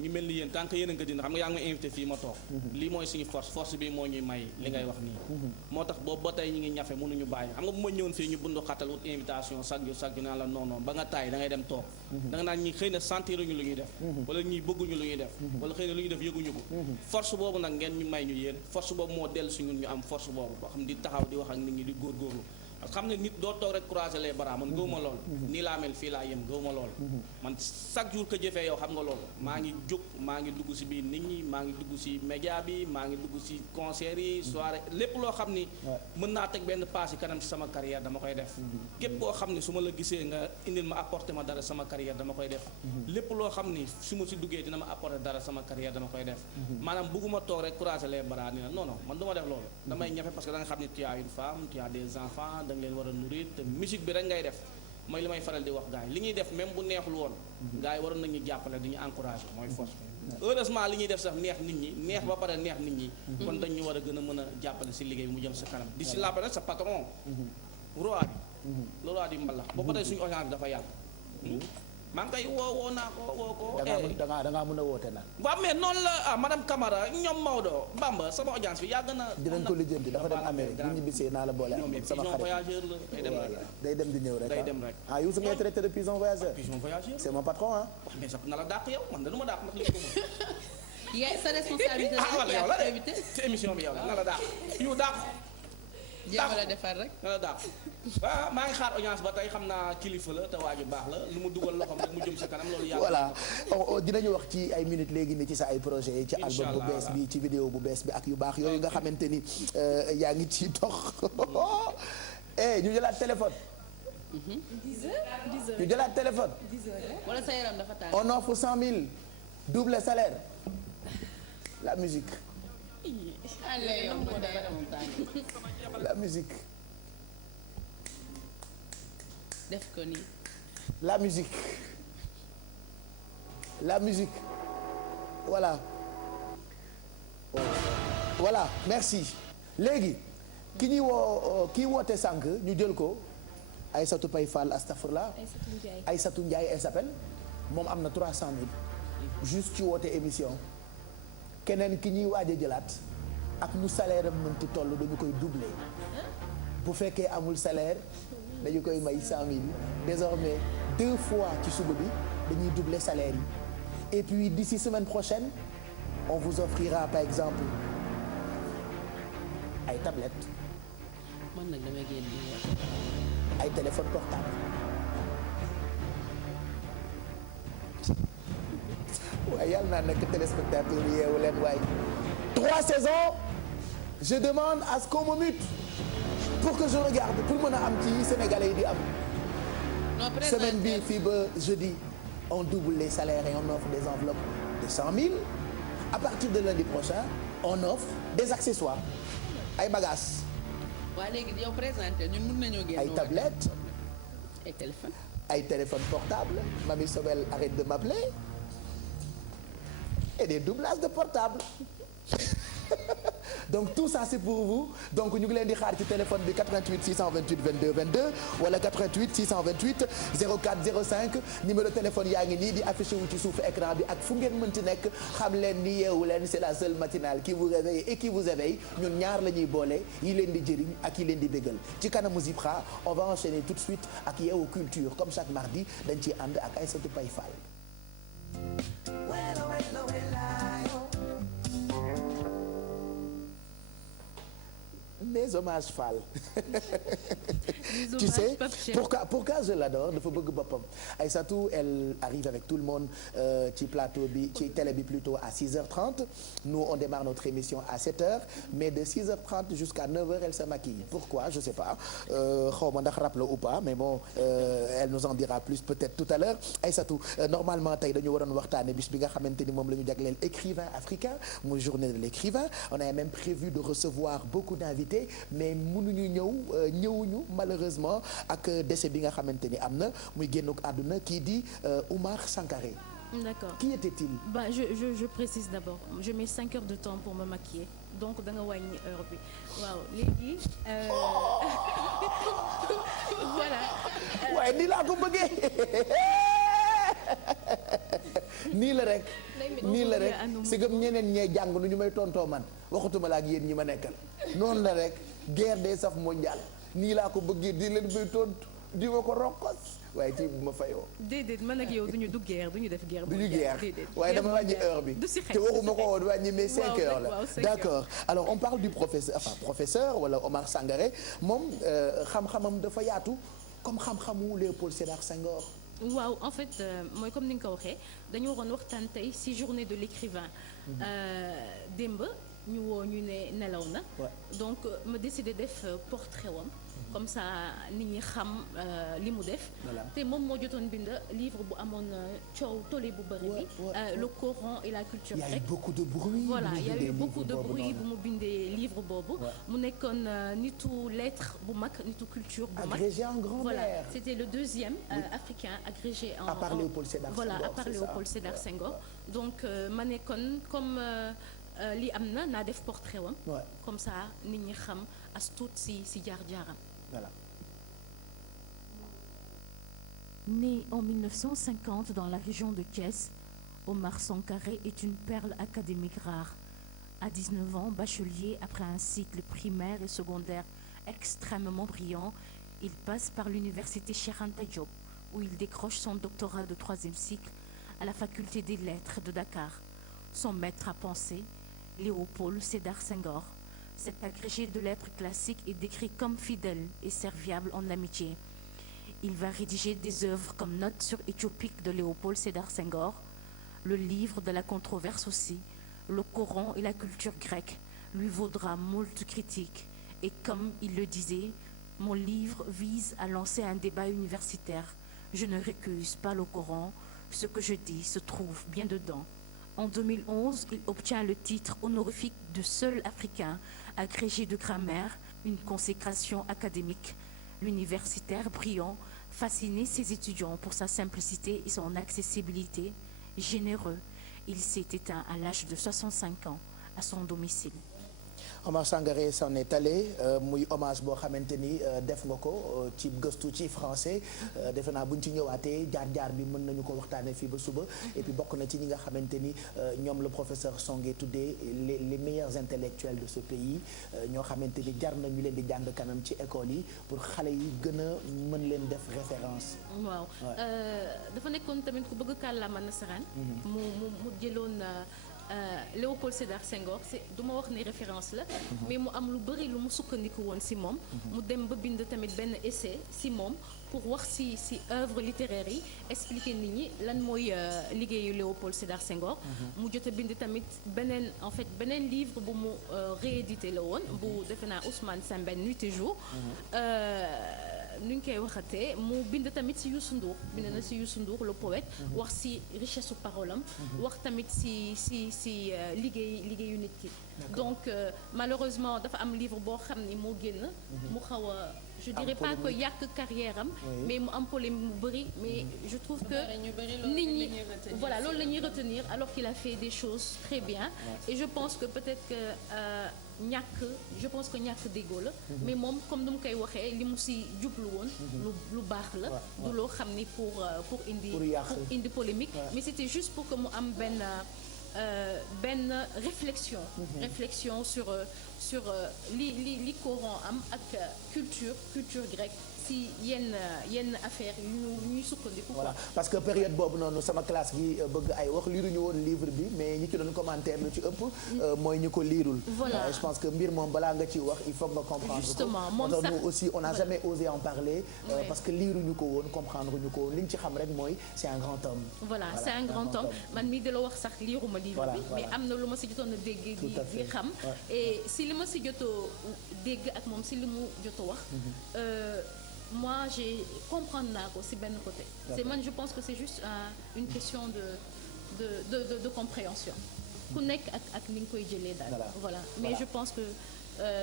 ñu mel ni yéen tant que yéen a nga dina xam nga yaa ngi may invité fii ma toog lii mooy suñu force bi moo ñuy may li ngay wax nii moo tax boobu ba tey ñu ngi ñafe mënuñu bàyyi xam nga bu ma ñëwoon fii ñu bund xatal wut invitation chaque jour naa la non ba nga taay da ngay dem toog da nga naan ñi xëy na sentiruñu lu ñuy def wala ñi bëgguñu lu ñuy def wala xëy na lu ñuy def yëguñu ko force boobu nag ngeen ñu may ñu yéen force boobu moo dellu si ñun ñu am force boobu boo xam di taxaw di wax ak nit ñi di góorgóorlu parce que xam ne nit doo toog rek croiser les bras man gëwuma lool nii laa mel fii laa yem gëwuma lool man chaque jour que jëfee yow xam nga loolu maa ngi jóg maa ngi dugg si biir nit ñi maa ngi dugg si média bi maa ngi dugg si concert yi soirée lépp loo xam ni mën naa teg benn pas yi kanam si sama carrière dama koy def képp koo xam ni su ma la gisee nga indil ma apporter ma dara sama carrière dama koy def lépp loo xam ni su ma si duggee dina ma apporter dara sama carrière dama koy def maanaam bugguma toog rek croiser les bras ni la non man du ma def loolu damay ñafe parce que da nga xam ni tu as une femme tu as des enfants da nga leen war a nourrir te musique bi rek ngay def mooy li may faral di wax gars yi li ñuy def même bu neexul woon gars yi waroon nañu jàppale dañu encourager mooy force heureusement li ñuy def sax neex nit ñi neex ba pare neex nit ñi kon dañu war a gën a mën a jàppale si liggéey bi mu jëm sa kanam di si lappale sa patron roi bi le roi du mbalax ba pare suñu audience bi dafa yàgg maa ngi koy woo naa ko woo ko. da ngaa mën a woote nag. waaw mais noonu la madame Camara ñoom Maodo Bamba sama audience bi yàgg na. dinañ ko lijjanti dafa dem Amérique bu ñu ñibbisee naa la boole ak sama xarit voyageur la day dem rek. day dem di ñëw rek day dem rek. ah yow su ngay traité de pigeon voyageur. pigeon voyageur c'est mon patron ah. mais sax na la dàq yow man de du ma dàq ndax li ko mën. sa responsabilité wala yow la de ci émission bi yow la na la dàq yow dàq. jéem a la defar rek. na la dàq. waaw maa ngi xaar audience ba tey xam naa kilifa la te waa ju baax la lu mu dugal loxoom rek mu jëm sa kanam loolu yàlla. voilà dinañu wax ci ay minutes léegi ni ci sa ay projet yi ci album bu bees bi ci vidéo bu bees bi ak yu baax yooyu nga xamante ni yaa ngi ci dox ñu jëlaat téléphone. 10 heures. ñu jëlaat téléphone. 10 heures. wala sa yaram dafa tàng. on offre 100 000 double salaire la musique. allez yow moo dara moom tàng. La musique. def ko nii. La musique. La musique. Voilà. Voilà, merci. léegi ki ñuy woo kii woote sànq ñu jël ko Aïssatou Paye Fall astafurlah. Aïssatou Ndiaye elle s'appelle moom am na 300 000 juste ci woote émission keneen ki ñuy waaj a jëlaat ak nu salaire am mënti toll dañu koy doubler bu fekkee amul salaire dañu koy may 100 000 désormais 2 fois ci suba bi dañuy doubler salaire yi et puis d'ici semaine prochaine on vous offrira par exemple ay tablettes. man nag damay génn ay téléphone portable. waaye yàlla naa nekk téléspectateur yeewu leen waaye 3 saisons je demande à ce qu'on me mute pour que je regarde pour mën a am ci sénégalais yi di am. semaine bi fii ba jeudi on double les salaires et on offre des enveloppes de 100 000 à partir de lundi prochain on offre des accessoires ay bagages. waa léegi yow présenté ñun mën nañoo génn. ay tablettes. ay téléphone. ay téléphone portable Mamy Sobel arrête de m'appeler et des doublages de portable donc tout ça c'est pour vous donc ñu ngi leen di xaar ci téléphone bi 88 628 22 22 wala 88 628 04 05 numéro téléphone yaa ngi nii di affiché wu ci suufu écran bi ak fu ngeen mënti nekk xam leen ni yeewu leen c'est la seule matinale qui vous réveille et qui vous éveille ñun ñaar la ñuy boole yi leen di jëriñ ak yi leen di bégal ci kanamu Zipra on va enchaîner tout de suite ak yeewu culture comme chaque mardi dañ ciy ànd ak Aïssatou Paye Fall. Mes hommages Fall. Tu sais pourquoi je l'adore dafa bëgg boppam Aïssatou elle arrive avec tout le monde ci plateau bi ci télé bi plutôt à 6h30 nous on démarre notre émission à 7h mais de 6h30 jusqu'à 9h elle se maquille pourquoi je sais pas xaw ma ndax rap la ou pas mais bon elle nous en dira plus peut-être tout à l'heure Aïssatou normalement tey dañu waroon waxtaane bis bi nga xamante ni moom la ñu jagleel écrivain africain muy journée de l'écrivain on a même prévu de recevoir beaucoup d'invités mais mënuñu ñëwuñu malheureusement ak décès bi nga xamante ni am na muy génnuk àdduna kii di Oumar Sankaré. D'accord. Qui était-il? Bah je précise d'abord je mets 5 heures de temps pour me maquiller donc da nga wàññi heure bi waaw léegi voilà. waaye nii laa ko bëggee nii la rek. nii la rek si gëm ñeneen ñee jàng nu ñu may tontoo man waxutuma la ak yéen ñi ma nekkal noonu la rek guerre des saf mondial nii laa ko bëggee di leen bay tontu di ma ko rokkos waaye ci bu ma fayoo. déedéet man ak yow duñu du guerre duñu def guerre. duñu guerre waaye dama wàññi heure bi te waxuma ko woon wàññi mais 5 heures la d'accord alors on parle du professeur wala Oumar Sankaré moom xam-xamam dafa yaatu comme xam-xamu Léopold Sédar Senghor. waaw en fait mooy comme ni nga ko waxee dañu waroon waxtaan tey ci journée de l'écrivain démb ñu woo ñu ne nelaw na donc ma décidé def portrait wam comme ça nit ñi xam li mu def te moom moo jotoon bind livre bu amoon coow tollé bu bëri bi le Coran et la culture grecque. Il y a eu beaucoup de bruit. Voilà, il y a eu beaucoup de bruit bu mu bindee livre boobu mu nekkoon nitu lettres bu mag nitu culture bu mag agrégé en grammaire. Voilà, c'était le deuxième africain agrégé en à part Léopold Sédar Senghor. Voilà, à part Léopold Sédar Senghor. Donc ma nekkoon comme li am na naa def portrait wam comme ça nit ñi xam as tuut si jaar-jaaram. Voilà. Né en 1950 dans la région de Thiès, Oumar Sankaré est une perle académique rare. À 19 ans, bachelier après un cycle primaire et secondaire extrêmement brillant, il passe par l'université Cheikh Anta Diop, où il décroche son doctorat de 3e cycle à la faculté des lettres de Dakar. Son maître à penser, Léopold Sédar Senghor. Cet agrégé de lettres classiques est décrit comme fidèle et serviable en amitié. Il va rédiger des œuvres comme Notes sur éthiopiques de Léopold Sédar Senghor, le livre de la controverse aussi, le Coran et la culture grecque lui vaudra moult critiques. Et comme il le disait, mon livre vise à lancer un débat universitaire. Je ne récuse pas le Coran, ce que je dis se trouve bien dedans. En 2011, il obtient le titre honorifique de seul Africain agrégé de grammaire, une consécration académique. L'universitaire brillant fascinait ses étudiants pour sa simplicité et son accessibilité. Généreux, il s'est éteint à l'âge de 65 ans à son domicile. Omar Sangaré s'en est allé muy hommage boo xamante ni def nga ko ci gëstu ci français defe naa buñ ci ñëwaatee jaar-jaar bi mën nañu ko waxtaanee fii ba suba et puis bokk na ci ñi nga xamante ni ñoom le professeur Songué tuddee les meilleurs intellectuels de ce pays ñoo xamante ni jar na ñu leen di jàng kanam ci école yi pour xale yi gën a mën leen def référence. waaw dafa nekkoon tamit ku bëgg kàllaama nasaraan. mu jëloon. Léopold Sédar Senghor du ma wax ne référence la mais mu am lu bëri lu mu sukkandiku woon ci moom mu dem ba bind tamit benn essai ci moom pour wax ci œuvre littéraire yi expliquer nit ñi lan mooy liggéeyu Léopold Sédar Senghor mu jot a bind tamit beneen livre bu mu réédité la woon bu defe naa Ousmane Sembène Nuit et Jour nu ñu koy waxatee mu bind tamit ci Youssou Ndour bind na ci Youssou Ndour le poète wax ci richesse su parole am wax tamit ci liggéeyu nit ki donc malheureusement dafa am livre boo xam ni moo génn mu xaw a je dirais pas que yàq carrière am mais mu am polémique mu bëri mais je trouve que nit ñi voilà loolu la ñuy retenir alors qu'il a fait des choses très bien et je pense que peut-être que ñàkk déggoo la mais moom comme nu mu koy waxee li mu si jublu woon lu baax la du loo xam ni pour indi polémique mais c'était juste pour que mu am benn réflexion sur li Coran am ak culture grecque si yenn affaire yu ñuy sukkandiku voilà parce que période boobu noonu sama classe gi bëgg ay wax liiruñu woon livre bi mais ñi ci doon commentaire lu ci ëpp mooy ñu ko liirul voilà je pense que mbir moom balaa nga ci wax il faut nga comprendre justement moom sax nous aussi on n'a jamais osé en parler parce que liiruñu ko woon comprendre ñu ko woon li ñu ci xam rek mooy c'est un grand homme voilà c'est un grand homme man mii di la wax sax liiruma livre bi mais am na lu ma si jotoon a dégg di xam et si li ma si jotoo dégg ak moom si li mu jotoo wax moi j'ai comprendre naa ko ci benn côté je pense que c'est juste une question de compréhension ku nekk ak ni nga koy jëlee daal voilà mais je pense que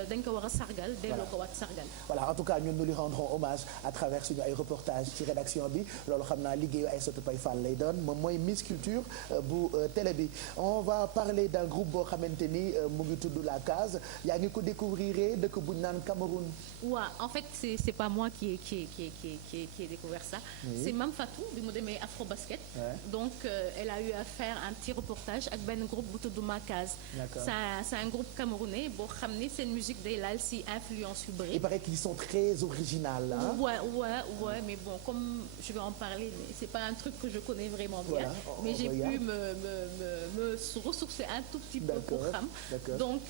dañ ko war a sargal delloo ko waat sargal voilà en tout cas ñun nous lui rendrons hommage à travers suñu ay reportage ci rédaction bi loolu xam naa liggéeyu Aïssatou Paye Fall lay doon moom mooy Miss Culture bu télé bi on va parler d'un groupe boo xamante ni mu ngi tudd La Case yaa ngi ko découvrir dëkk bu ñu naan Cameroun waaw en fait c'est pas moi qui ai découvert ça c'est Mam Fatou bi mu demee Afrobasket donc elle a eu à faire un petit reportage ak benn groupe bu tudd Ma Case c'est un groupe camerounais boo xam ni seen musique day laal si influence yu bëri. Il paraît qu'ils sont très originales hein? Ouais mais bon comme je vais en parler mais c'est pas un truc que je connais vraiment bien mais j'ai pu me ressourcer un tout petit peu pour xam donc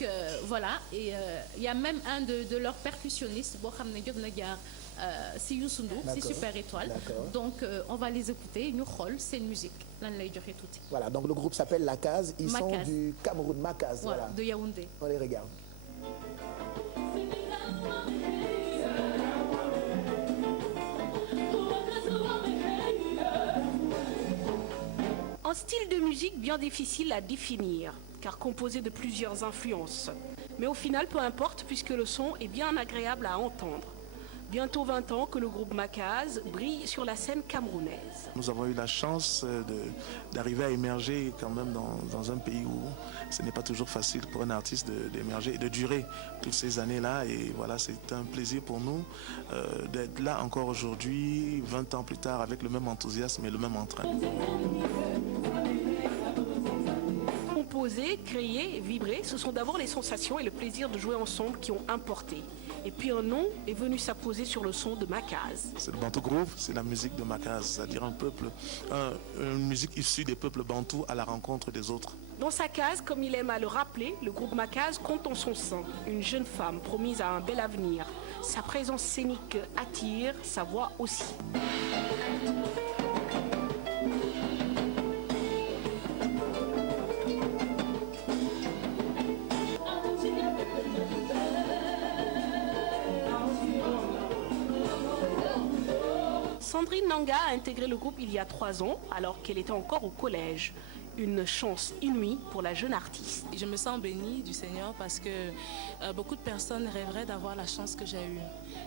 voilà et il y a même un de leurs percussionnistes boo xam ne jot na jaar si Youssou Ndour si Super Étoile donc on va les écouter ñu xool seen musique lan lay joxe tuuti. Voilà donc le groupe s'appelle La Case ils sont du Cameroun Ma Case voilà de Yaoundé. On les regarde. Un style de musique bien difficile à définir, car composé de plusieurs influences. Mais au final, peu importe, puisque le son est bien agréable à entendre. Bientôt 20 ans que le groupe Ma Case brille sur la scène camerounaise. Nous avons eu la chance d'arriver à émerger quand même dans un pays où ce n'est pas toujours facile pour un artiste d'émerger et de durer toutes ces années-là. Et voilà, c'est un plaisir pour nous d'être là encore aujourd'hui, 20 ans plus tard, avec le même enthousiasme et le même entrain. Composer, créer, vibrer, ce sont d'abord les sensations et le plaisir de jouer ensemble qui ont importé. Et puis un nom est venu s'apposer sur le son de Ma Case. C'est le Bantou Groove, c'est la musique de Ma Case, c'est-à-dire une musique issue des peuples bantous à la rencontre des autres. Dans sa case, comme il aime à le rappeler, le groupe Ma Case compte en son sein une jeune femme promise à un bel avenir. Sa présence scénique attire, sa voix aussi. Sandrine Nanga a intégré le groupe il y a 3 ans, alors qu'elle était encore au collège. une chance inouïe pour la jeune artiste. Je me sens bénie du Seigneur parce que beaucoup de personnes rêveraient d'avoir la chance que j'ai eue.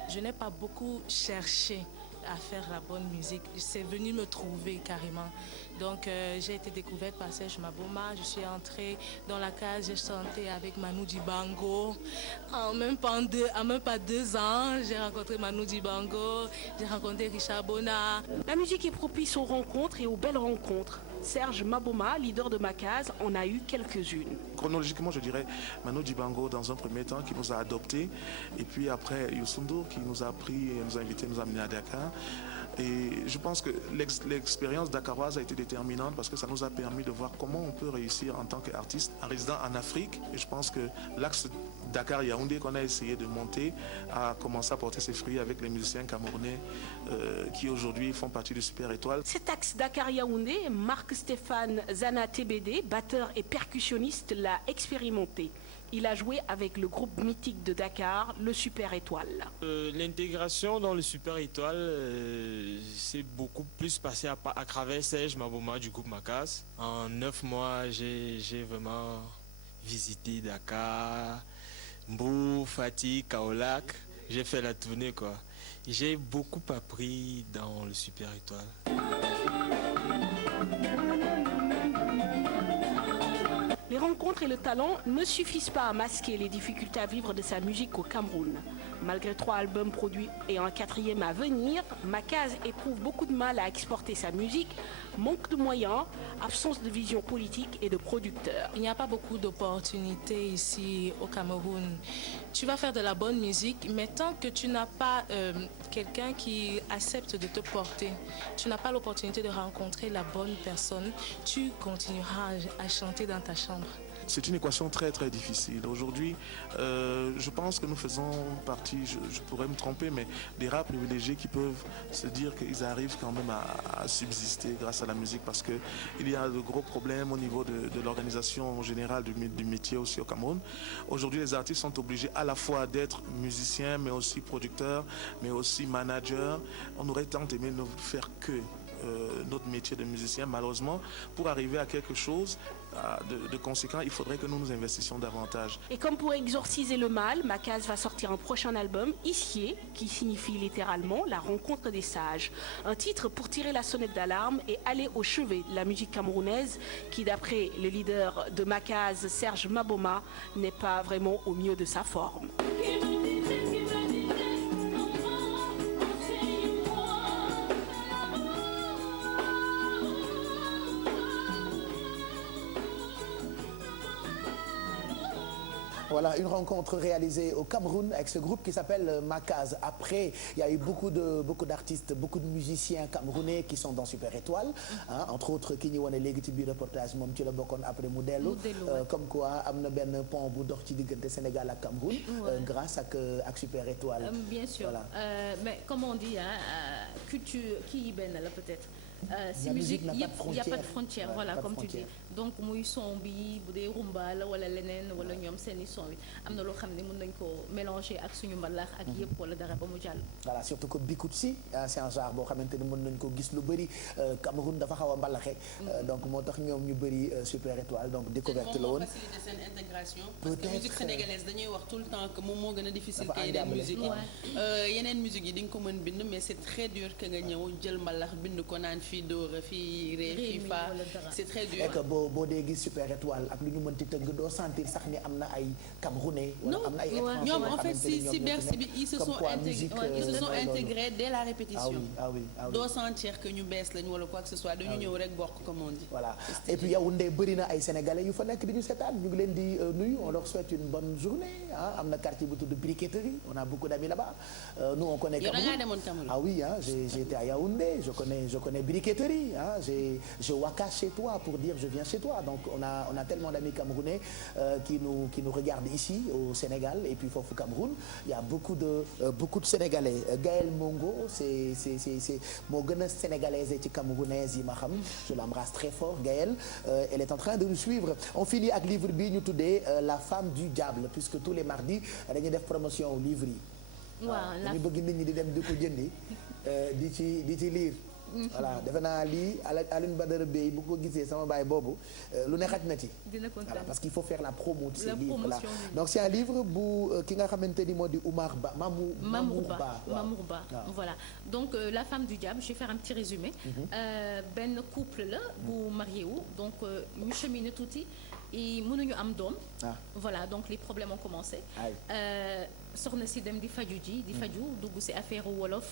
Je n'ai pas beaucoup cherché à faire la bonne musique. C'est venu me trouver carrément. Donc j'ai été découverte par Serge Maboma. Je suis entrée dans la case, j'ai chanté avec Manu Dibango. En même pas 2 ans, j'ai rencontré Manu Dibango, j'ai rencontré Richard Bona. La musique est propice aux rencontres et aux belles rencontres. Serge Maboma, leader de Makaz, en a eu quelques-unes. Chronologiquement, je dirais Manu Dibango dans un premier temps qui nous a adoptés, et puis après Youssou N'Dour qui nous a pris, nous a invités, nous a amenés à Dakar. Et je pense que l'expérience dakaroise a été déterminante parce que ça nous a permis de voir comment on peut réussir en tant qu'artiste en résidant en Afrique. Et je pense que l'axe Dakar-Yaoundé qu'on a essayé de monter a commencé à porter ses fruits avec les musiciens camerounais qui aujourd'hui font partie du Super Étoile. Cet axe Dakar-Yaoundé, Marc-Stéphane Zana TBD, batteur et percussionniste, l'a expérimenté. Il a joué avec le groupe mythique de Dakar, le Super Étoile. L'intégration dans le Super Étoile s'est beaucoup plus passé à travers Serge Maboma du groupe Makaz. En 9 mois, j'ai vraiment visité Dakar, Mbour, Fatick, Kaolack. J'ai fait la tournée, quoi. J'ai beaucoup appris dans le Super Étoile. Les rencontres et le talent ne suffisent pas à masquer les difficultés à vivre de sa musique au Cameroun. Malgré 3 albums produits et un 4e à venir, Makaz éprouve beaucoup de mal à exporter sa musique, manque de moyens, absence de vision politique et de producteurs. Il n'y a pas beaucoup d'opportunités ici au Cameroun. Tu vas faire de la bonne musique, mais tant que tu n'as pas quelqu'un qui accepte de te porter, tu n'as pas l'opportunité de rencontrer la bonne personne, tu continueras à chanter dans ta chambre. C'est une équation très très difficile. Aujourd'hui, je pense que nous faisons partie, je pourrais me tromper, mais des rares privilégiés qui peuvent se dire qu'ils arrivent quand même à subsister grâce à la musique parce qu'il y a de gros problèmes au niveau de l'organisation générale du métier aussi au Cameroun. Aujourd'hui, les artistes sont obligés à la fois d'être musiciens, mais aussi producteurs, mais aussi managers. On aurait tant aimé ne faire que notre métier de musicien, malheureusement, pour arriver à quelque chose de conséquent, il faudrait que nous nous investissions davantage. Et comme pour exorciser le mal, Makaz va sortir un prochain album, Issié, qui signifie littéralement la rencontre des sages. Un titre pour tirer la sonnette d'alarme et aller au chevet de la musique camerounaise, qui d'après le leader de Makaz, Serge Maboma, n'est pas vraiment au mieux de sa forme. Voilà, une rencontre réalisée au Cameroun avec ce groupe qui s'appelle Makaz. Après, il y a eu beaucoup d'artistes, beaucoup de musiciens camerounais qui sont dans Super Étoile. Hein, entre autres, ki ñu wane léegi ci biir reportage moom ci la bokkoon après mu dellu. Comme quoi am na benn pont bu dox ci diggante Sénégal ak Cameroun. Grâce ak Super Étoile. Bien sûr. Voilà. Mais comme on dit, culture kii benn la peut-être. Si musique il n'y a pas de frontière, voilà, comme tu dis. Donc muy son bi bu dee rumba la wala leneen wala ñoom seeni son bi am na loo xam ne mën nañ ko mélanger ak suñu mbalax ak yëpp wala dara ba mu jàll. Voilà, surtout que Bikutsi c'est un genre boo xamante ni mën nañ ko gis lu bëri Cameroun dafa xaw a mbalaxe donc moo tax ñoom ñu bëri Super Étoile donc découverte la woon. facilité seen intégration. Parce que musique sénégalaise dañuy wax tout le temps que moom moo gën a difficile que yeneen musique yi. Yeneen musique yi di nga ko mën bind mais c'est très dur que nga ñëw jël mbalax bind ko naan fii dóora fii ree fii fa c'est très dur. boo dee gis Super Étoile ak lu ñu mënti tëgg doo sentir sax ni am na ay Camerounais wala am na ay étrangers ñoom en fait si Bercy bi ils se sont intégrés dès la répétition. doo sentir que ñu bees lañ wala quoi que ce soit dañu ñëw rek bokk comme on dit. Voilà et puis Yaoundé bëri na ay Sénégalais yu fa nekk di ñu seetaan ñu ngi leen di nuyu on leur souhaite une bonne journée ah am na quartier bu tudd Briqueterie on a beaucoup d'amis là-bas nous on connaît Cameroun. yow da ngaa demoon Cameroun. Ah oui hein, j'ai été à Yaoundé je connais Briqueterie hein, je waka chez toi pour dire je viens chez toi donc on a tellement d'amis camerounais qui nous regardent ici au Sénégal et puis foofu Cameroun il y a beaucoup de Sénégalais Gaël Mongo c'est moo gën a sénégalaise ci camerounaise yi ma xam je l'embrasse très fort Gaël elle est en train de nous suivre on finit ak livre bi ñu tuddee La femme du diable puisque tous les mardis dañuy def promotion livre yi waaw dañu bëgg nit ñi di dem di ko jëndi di ci lire voilà defe naa lii Alioune Badara Bey bu ko gisee sama baay boobu lu ne xaj na ci. dina kontaan voilà parce qu'il faut faire la promo de ces La livres là. promotion donc c'est un livre bu ki nga xamante ni moo di Oumar Ba Mamour Ba waaw. Voilà donc la femme du diable je vais faire un petit résumé. benn couple la bu marié wu donc ñu cheminer tuuti et mënuñu am doom. voilà donc les problèmes ont commencé. soxna si dem di faju ji di faju dugg ci affaire wolof.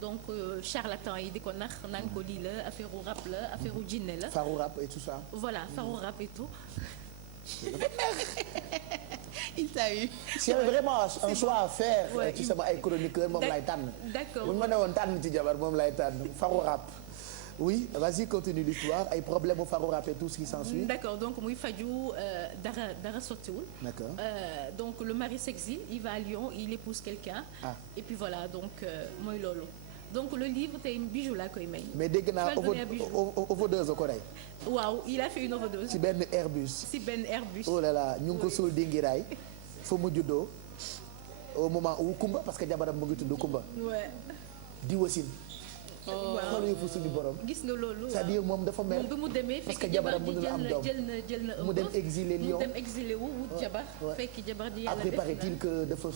donc charlatan yi di ko nax naan ko lii la affaire rap la affaire jinne la. faru rap et tout ça. voilà faru rap et tout. il t'a eu. s'il y avait vraiment un choix à faire. ci sama ay chroniqueur moom lay tànn. d'accord bu ñu ma ne woon tànn ci jabar moom lay tànn faru rap. oui vas-y continue l'histoire ay problème au faru rap et tout ce qui s'ensuit. d'accord donc muy faju dara sottiwul. d'accord donc le mari s'exile il va à Lyon il épouse quelqu'un. et puis voilà donc mooy loolu. donc le livre tey bijou laa koy may. mais dégg naa overdose ko rey. waaw il a fait une overdose. ci benn Airbus. oh là là ñu ngi ko suul dingiraay fa mu juddoo au moment où Kumba parce que jabaram mu ngi tudd Kumba. di wasin. xool yëfu suñu borom. gis nga loolu c'est-à-dire moom dafa mel. moom bi mu demee parce que jabaram mënul am doom jël na mu dem exilé Lyon mu dem exilé wu wut jabar. fekk jabar ji yàlla après paraît-il que dafa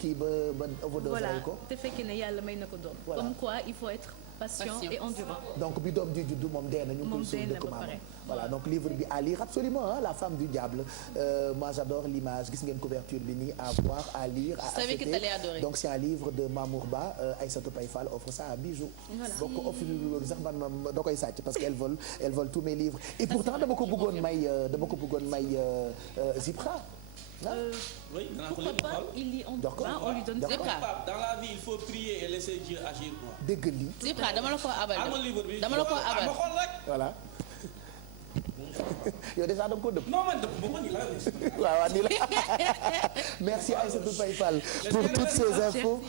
kii ba overdose rey ko. te fekk ne yàlla may na ko doom. comme quoi il faut être patient et endurant. donc bi doom ji juddu moom dee na ñu ngi koy suul dëkk maamam. voilà donc livre bi à lire absolument la femme du diable moi j'adore l'image gis ngeen couverture bi nii à voir à lire à acheter donc c'est un livre de Mamour Ba Aïssatou Paye Fall offre ça à Bijou. boo ko offre loolu sax man da koy sàcc parce qu'elle vole tous mes livres et pourtant dama ko bëggoon may Zipra. oui pourquoi pas il lit en droit on lui donne Zipra. dans la vie il faut prier et laisser Dieu agir quoi. dégg li. Zipra dama la ko abal. dama la ko abal. voilà. yow déjà da nga ko dëpp. non man dëpp ba ko nii la. waaw nii la merci Aïssatou Paye Fall pour toutes ces infos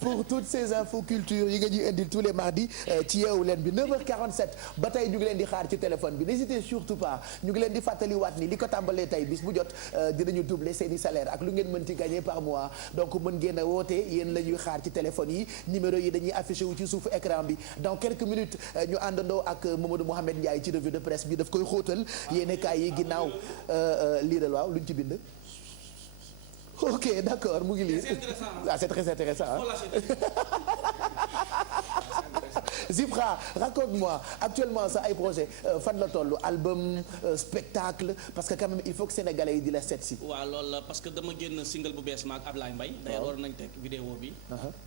pour toutes ces infos culture yi nga ñuy indil tous les mardis ci Yeewu Leen bi 9h47 ba tey ñu ngi leen di xaar ci téléphone bi n'hésitez surtout pas ñu ngi leen di fàttaliwaat ni li ko tàmbalee tey bis bu jot dinañu doubler seeni salaire ak lu ngeen mënti gagner par mois donc mën ngeen a woote yéen la ñuy xaar ci téléphone yi numéro yi dañuy affiché wu ci suufu écran bi dans quelques minutes ñu àndandoo ak Mamadou Mohamed Ndiaye ci revue de presse bi daf koy xóotal yéene kaay yi ginnaaw liiral waaw luñ ci bind. ok d'accord mu ngi lire c'est très intéressant Zipra raconte-moi actuellement sa ay projet fan la toll album spectacle parce que quand même il faut que sénégalais yi di la seet si. waaw loolu la parce que dama génn single bu bees ma ak Ablaye Mbaye. d'ailleurs war nañ teg vidéo bi.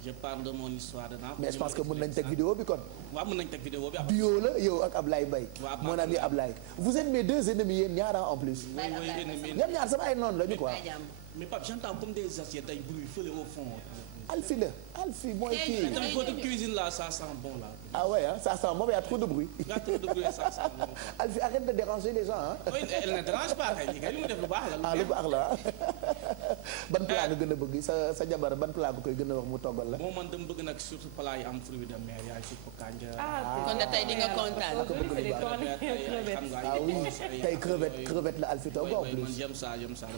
je parle de mon histoire de naa. mais je pense que mën nañ teg vidéo bi kon. waaw mën nañ teg vidéo bi. duo la yow ak Ablaye Mbaye. waaw mon ami Ablaye. vous êtes mes deux ennemis yéen ñaar en plus. ñoom ñaar sama ay noonu lañu quoi. mais Pape j'entends comme des assiettes ay bruit fële au fond. Alfi mooy kii. votre cuisine là ça sent bon là. ah ouais hein, ça sent bon mais il y a trop de bruit. Il y a trop de bruit ça sent bon. Alfi arrête de déranger les gens hein. oui elle ne dérange pas kay li mu def lu baax la. lu baax la ban plat nga gën a bëgg sa jabar ban plat bu koy gën a wax mu toggal la. bon man dama bëgg nag surtout plat yi am fruits de mer yaay suppu kanja. kon de tey di nga kontaan. ah oui tey crevette la Alfi togg en plus. j'aime ça.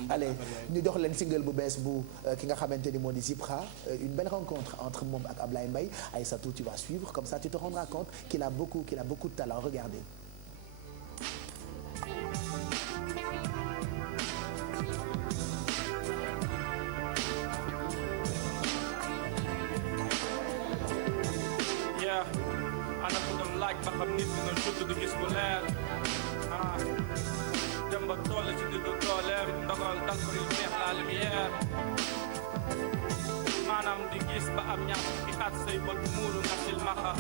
allez ñu jox leen single bu bees bu ki nga xamante ni moo di Zipra une belle rencontre entre moom ak Ablaye Mbaye Aïssatou tu vas suivre comme ça tu te rendras compte qu'il a beaucoup de talent regardez. yeah ana ko doon laaj ba xam nit dina judd di gis bu leer dem ba toll ci diggu dooleem ndogal dal ko yu neex la lumière maanaam di gis ba am ñaar fukki at say bët muuru nga silmaxa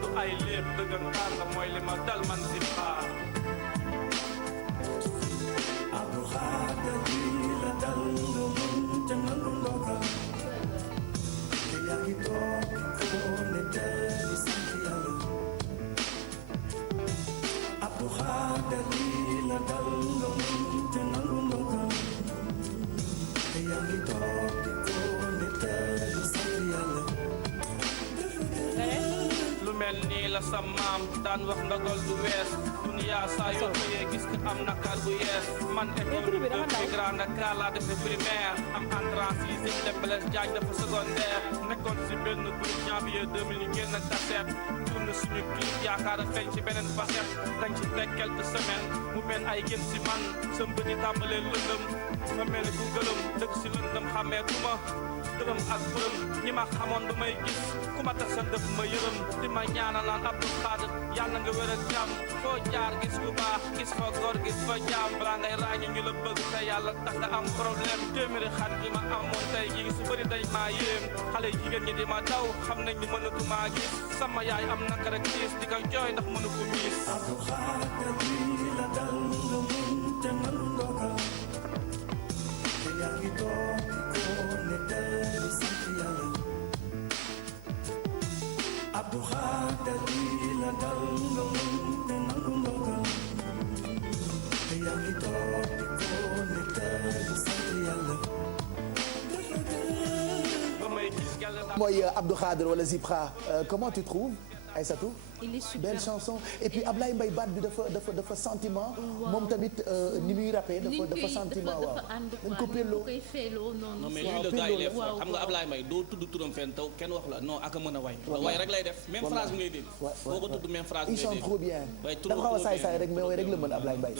du ay léeb dëggantaan la mooy li ma dal man Zipra Abdou Khadre di la dal nga mun te nangu ndogal te yaa ngi toog ko ne tey sant yàlla Abdou Khadre di la dal nga mun te nangu ndogal te yaa ngi toog ko ne tey sant yàlla lu mel nii la sa maam daan wax ndogal du wees duniyaa saa yoo xëyee gis nga am nakar bu yees man école de Grand Dakar laa defe primaire am entrant sixième dem Blaise Diagne dafa secondaire nekkoon si benn groupe janvier 2000 ñu génn cassette tourne suñu clip yaakaar a feeñ ci beneen facette dañ ci teg quelques semaines mu mel ay gën si man sa mbëni tàmbalee lëndëm ma mel ni ku gëlëm dëkk si lëndëm xàmmee tuma dërëm ak bërëm ñi ma xamoon ba may gis ku ma tax sa dëf ma yërëm di ma ñaanal naan Abdou Khadir yàlla nga wér ak jàmm foo jaar gis ku baax gis fa góor gis fa jaam balaa ngay ràññi ñu la bëgg te yàlla tax nga am problème téeméeri xarit yi ma amoon tey jii su bëri dañ maa yéem xale yi jigéen ñi di ma daw xam nañ ni mënatu maa gis sama yaay am naka rek tiis di ko jooy ndax mënu ko miis Abdou Khadir lii la dal nga mën te nangu ndogal te yaa ngi toog di ko ne tey di sant yàlla. mooy Abdou Khadir wala Zipra comment tu trouves Aïssatou? Il est super. Belle chanson et puis Ablaye Mbaye baat bi dafa sentiment. moom tamit ni muy rappé dafa sentiment waaw. dañ ko pelloo non mais lui le gars il est fort xam nga Ablaye Mbaye doo tudd turam fenn taw kenn wax la non ak a mën a way. way rek lay def même phrase bi ngay dégg. boo ko tudd même phrase bi ngay dégg. il chante trop bien. dafa xaw a saay-saay rek mais way rek la mën Ablaye Mbaye.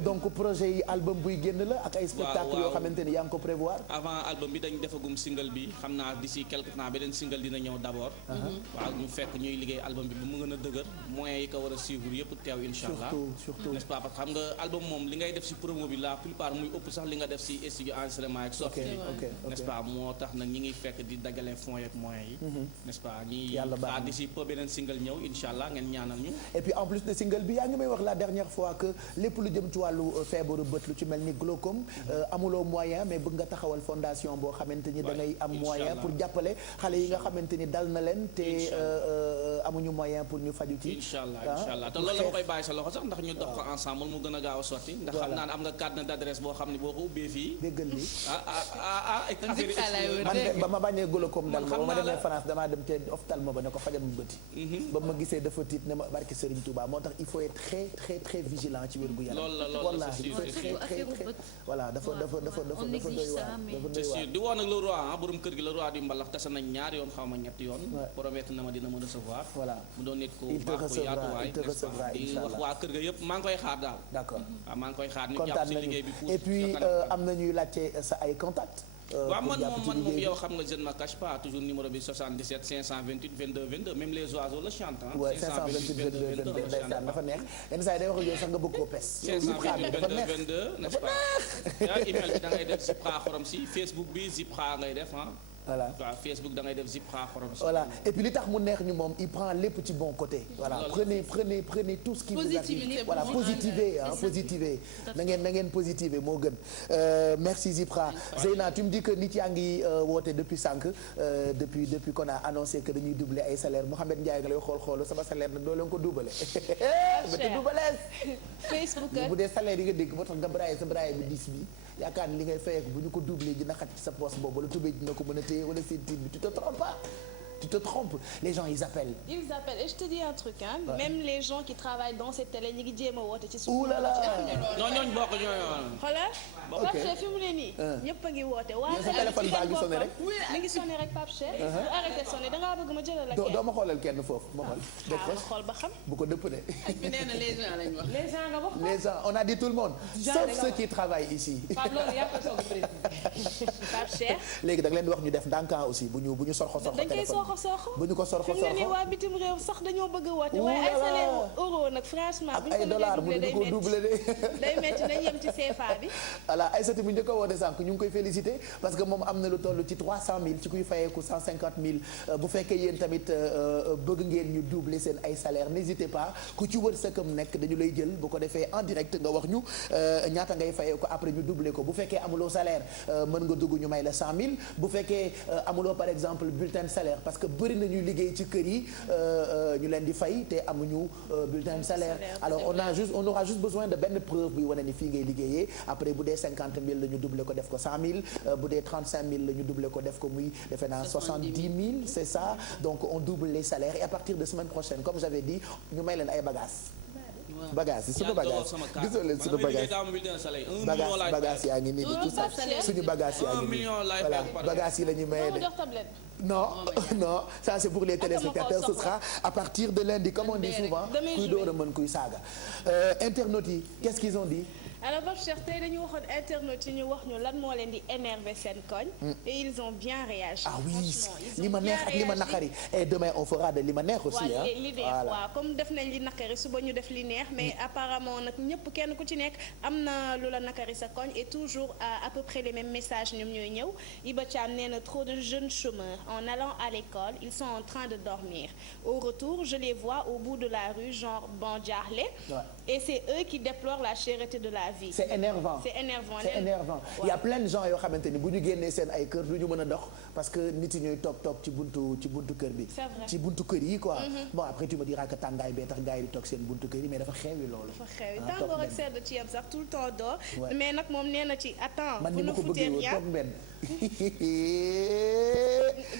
donc projet yi album buy génn la ak ay spectacle yoo xamante ni yaa ngi ko prévoir. avant album bi dañ defagum single bi xam naa d'ici quelque temps beneen single dina ñëw d'abord. waaw ñu fekk ñuy liggéey album bi ba mu gën a dëgër moyens yi ko war a suivre yëpp teew incha allah surtout n'est-ce pas parce que xam nga album moom li ngay def si promo bi la plupart muy ëpp sax li nga def si studio enregistrement ak sortie n'est-ce pas moo tax nag ñi ngi fekk di dagale fonds yeeg moyens yi n'est-ce pas ñi xaar d'ici peu beneen single ñëw incha allah ngeen ñaanal ñu et puis en plus de single bi yaa ngi may wax la dernière fois que lépp lu jëm ci wàllu feebaru bët lu ci mel ni glaucome amuloo moyen mais bëgg nga taxawal fondation boo xamante ni da ngay am moyen pour jàppale xale yi nga xamante ni dal na leen te amuñu moyen pour ñu faju ci incha allah te loolu la ma koy bàyyi sa loxo sax ndax ñu dox ko ensemble mu gën a gaaw a sotti ndax xam naa ne am nga carte d'adresse boo xam ne boo ko ubbee fii déggal li man ba ma bañee glaucome dal ma ba ma demee France damaa dem te ophtalmo ba ne ko fajal ma bëti ba ma gisee dafa tiit ne ma barke Serigne Touba moo tax il faut être très très très vigilant ci wér gu yaram wallaahi il faut être très très voilà dafa doy waar c'est sûr di woon nag le roi borom kër gi le roi du mbalax tase nañ ñaari yoon xaw ma ñetti yoon promettre na ma dina ma recevoir voilà mu doon nit ko baax ko yaatuwaay di wax waa kër ga yëpp maa ngi koy xaar daal d'accord waaw maa ngi koy xaar ñu jàpp si liggéey bi et puis am na ñuy laajte sa ay contact waaw man moom yow xam nga je ne me cache pas toujours numéro bi 77 528 22 22 même les oiseaux le chantent ah. 528 22 22 ndeysaan dafa neex yenn saa yi day wax ak yow sax nga bëgg koo pes. 528 22 22 n'est-ce pas. email bi da ngay def Zipra xorom si Facebook bi Zipra ngay def ah. voilà waaw Facebook da ngay def Zipra xorom si. voilà et puis li tax mu neex ñu moom il prend lépp ci bon côté. voilà prenez tout ce qui vous arrive. voilà positiver na ngeen positiver moo gën. merci Zipra. Zeyna tu me dis que nit yaa ngi woote depuis sànq depuis qu'on a annoncé que dañuy doubler ay salaire Mouhamed Ndiaye nga lay xool sama salaire nag doo leen ko doubler. ba te doubalees. Facebook bu dee salaire yi nga dégg moo tax nga brailler sa brailler bi 10 bi. yaakaar ni li ngay fayeeku bu ñu ko doublé dina xat ci sa poche boobu wala tubéy dina ko mën a téye wala seen tiit bi tu te trompes pas tu te trompes les gens ils appellent et je te dis un truc hein même les gens qui travaillent dans cette télé ñu ngi jéem a woote ci suuf. ouh là là ñooñu bokk ñooñu. xoolal Pape Cheikh fi mu ne nii. ñëpp a ngi woote. waaye sa téléphone baa ngi sonné rek. mi ngi sonné rek Pape Cheikh. bu arrêté sonné da ngaa bëgg ma jëlal la kenn. doo ma xoolal kenn foofu ma xool. ma xool ba xam. bu ko dëpp de. fi nee na les gens lañ wax. les gens nga wax. les gens on a dit tout le monde. sauf ceux qui travaillent ici. Pape loolu yaa ko soog a précisé. Pape Cheikh. léegi da nga leen di wax ñu def ndànk aussi bu ñu sorxo dañ koy soxo bu ñu ko sorxo fi mu ne nii waa bitim réew sax dañoo bëgg a woote. waaye ay salaire euro nag franchement. ak ay dollars bu ñu ko doublé de. day métti nañ yem ci CFA bi. voilà Aïssatou bu njëkk a woote sànq ñu ngi koy féliciter parce que moom am na lu toll ci 300 000 ci kuy fayeeku 150 000 bu fekkee yéen tamit bëgg ngeen ñu doubler seen ay salaire n'hésitez pas ku ci wër sëkkam nekk dañu lay jël bu ko defee en direct nga wax ñu ñaata ngay fayeeku après ñu doubler ko bu fekkee amuloo salaire mën nga dugg ñu may la 100 000 bu fekkee amuloo par exemple bulletin de salaire parce que bëri na ñuy liggéey ci kër yi ñu leen di fay te amuñu bulletin de salaire alors on aura juste besoin de benn preuve buy wane ni fii ngay liggéeyee après bu dee 50 000 la ñu doubler ko def ko 100 000 bu dee 35 000 la ñu doubler ko def ko muy defe naa 70 000 c'est ça donc on double les salaires et à partir de semaine prochaine comme j'avais dit ñu may leen ay bagages bagage yi suñu bagage gisoo leen suñu bagage yaa ngi nii di tout ça suñu bagage yaa ngi nii voilà bagage yi la ñuy maye de non non ça c'est pour les téléspectateurs ce sera à partir de lundi comme on dit souvent kuy door a mën kuy saaga internautes yi qu'est-ce qu'ils ont dit. alors Pape Cheikh tey dañu waxoon internautes yi ñu wax ñu lan moo leen di énerver seen koñ. et ils ont bien réagi. ah oui li ma neex ak li ma naqari et demain on fera de li ma neex aussi ah. li neex waaw comme def nañ li naqari suba ñu def li neex mais apparemment nag ñëpp kenn ku ci nekk am na lu la naqari sa koñ et toujours à peu près les mêmes messages ñoom ñooy ñëw Iba Thiam nee na trop de jeunes chômeurs en allant à l'école ils sont en train de dormir au retour je les vois au bout de la rue genre bandiarle et c'est eux qui déplorent la cherté de la vie. C'est énervant. C'est énervant. C'est énervant. Il y a plein de gens yoo xamante ni bu ñu génnee seen ay kër du ñu mën a dox parce que nit yi ñooy toog ci buntu kër bi. C'est vrai. ci buntu kër yi quoi. Bon après tu me diras que tàngaay bee tax gars yi di toog seen buntu kër yi mais dafa xewi loolu. dafa xewi tàngoor ak sedd ci yam sax tout le temps doo. mais nag moom nee na ci attends. man ni ma ko bëggee woon toog benn.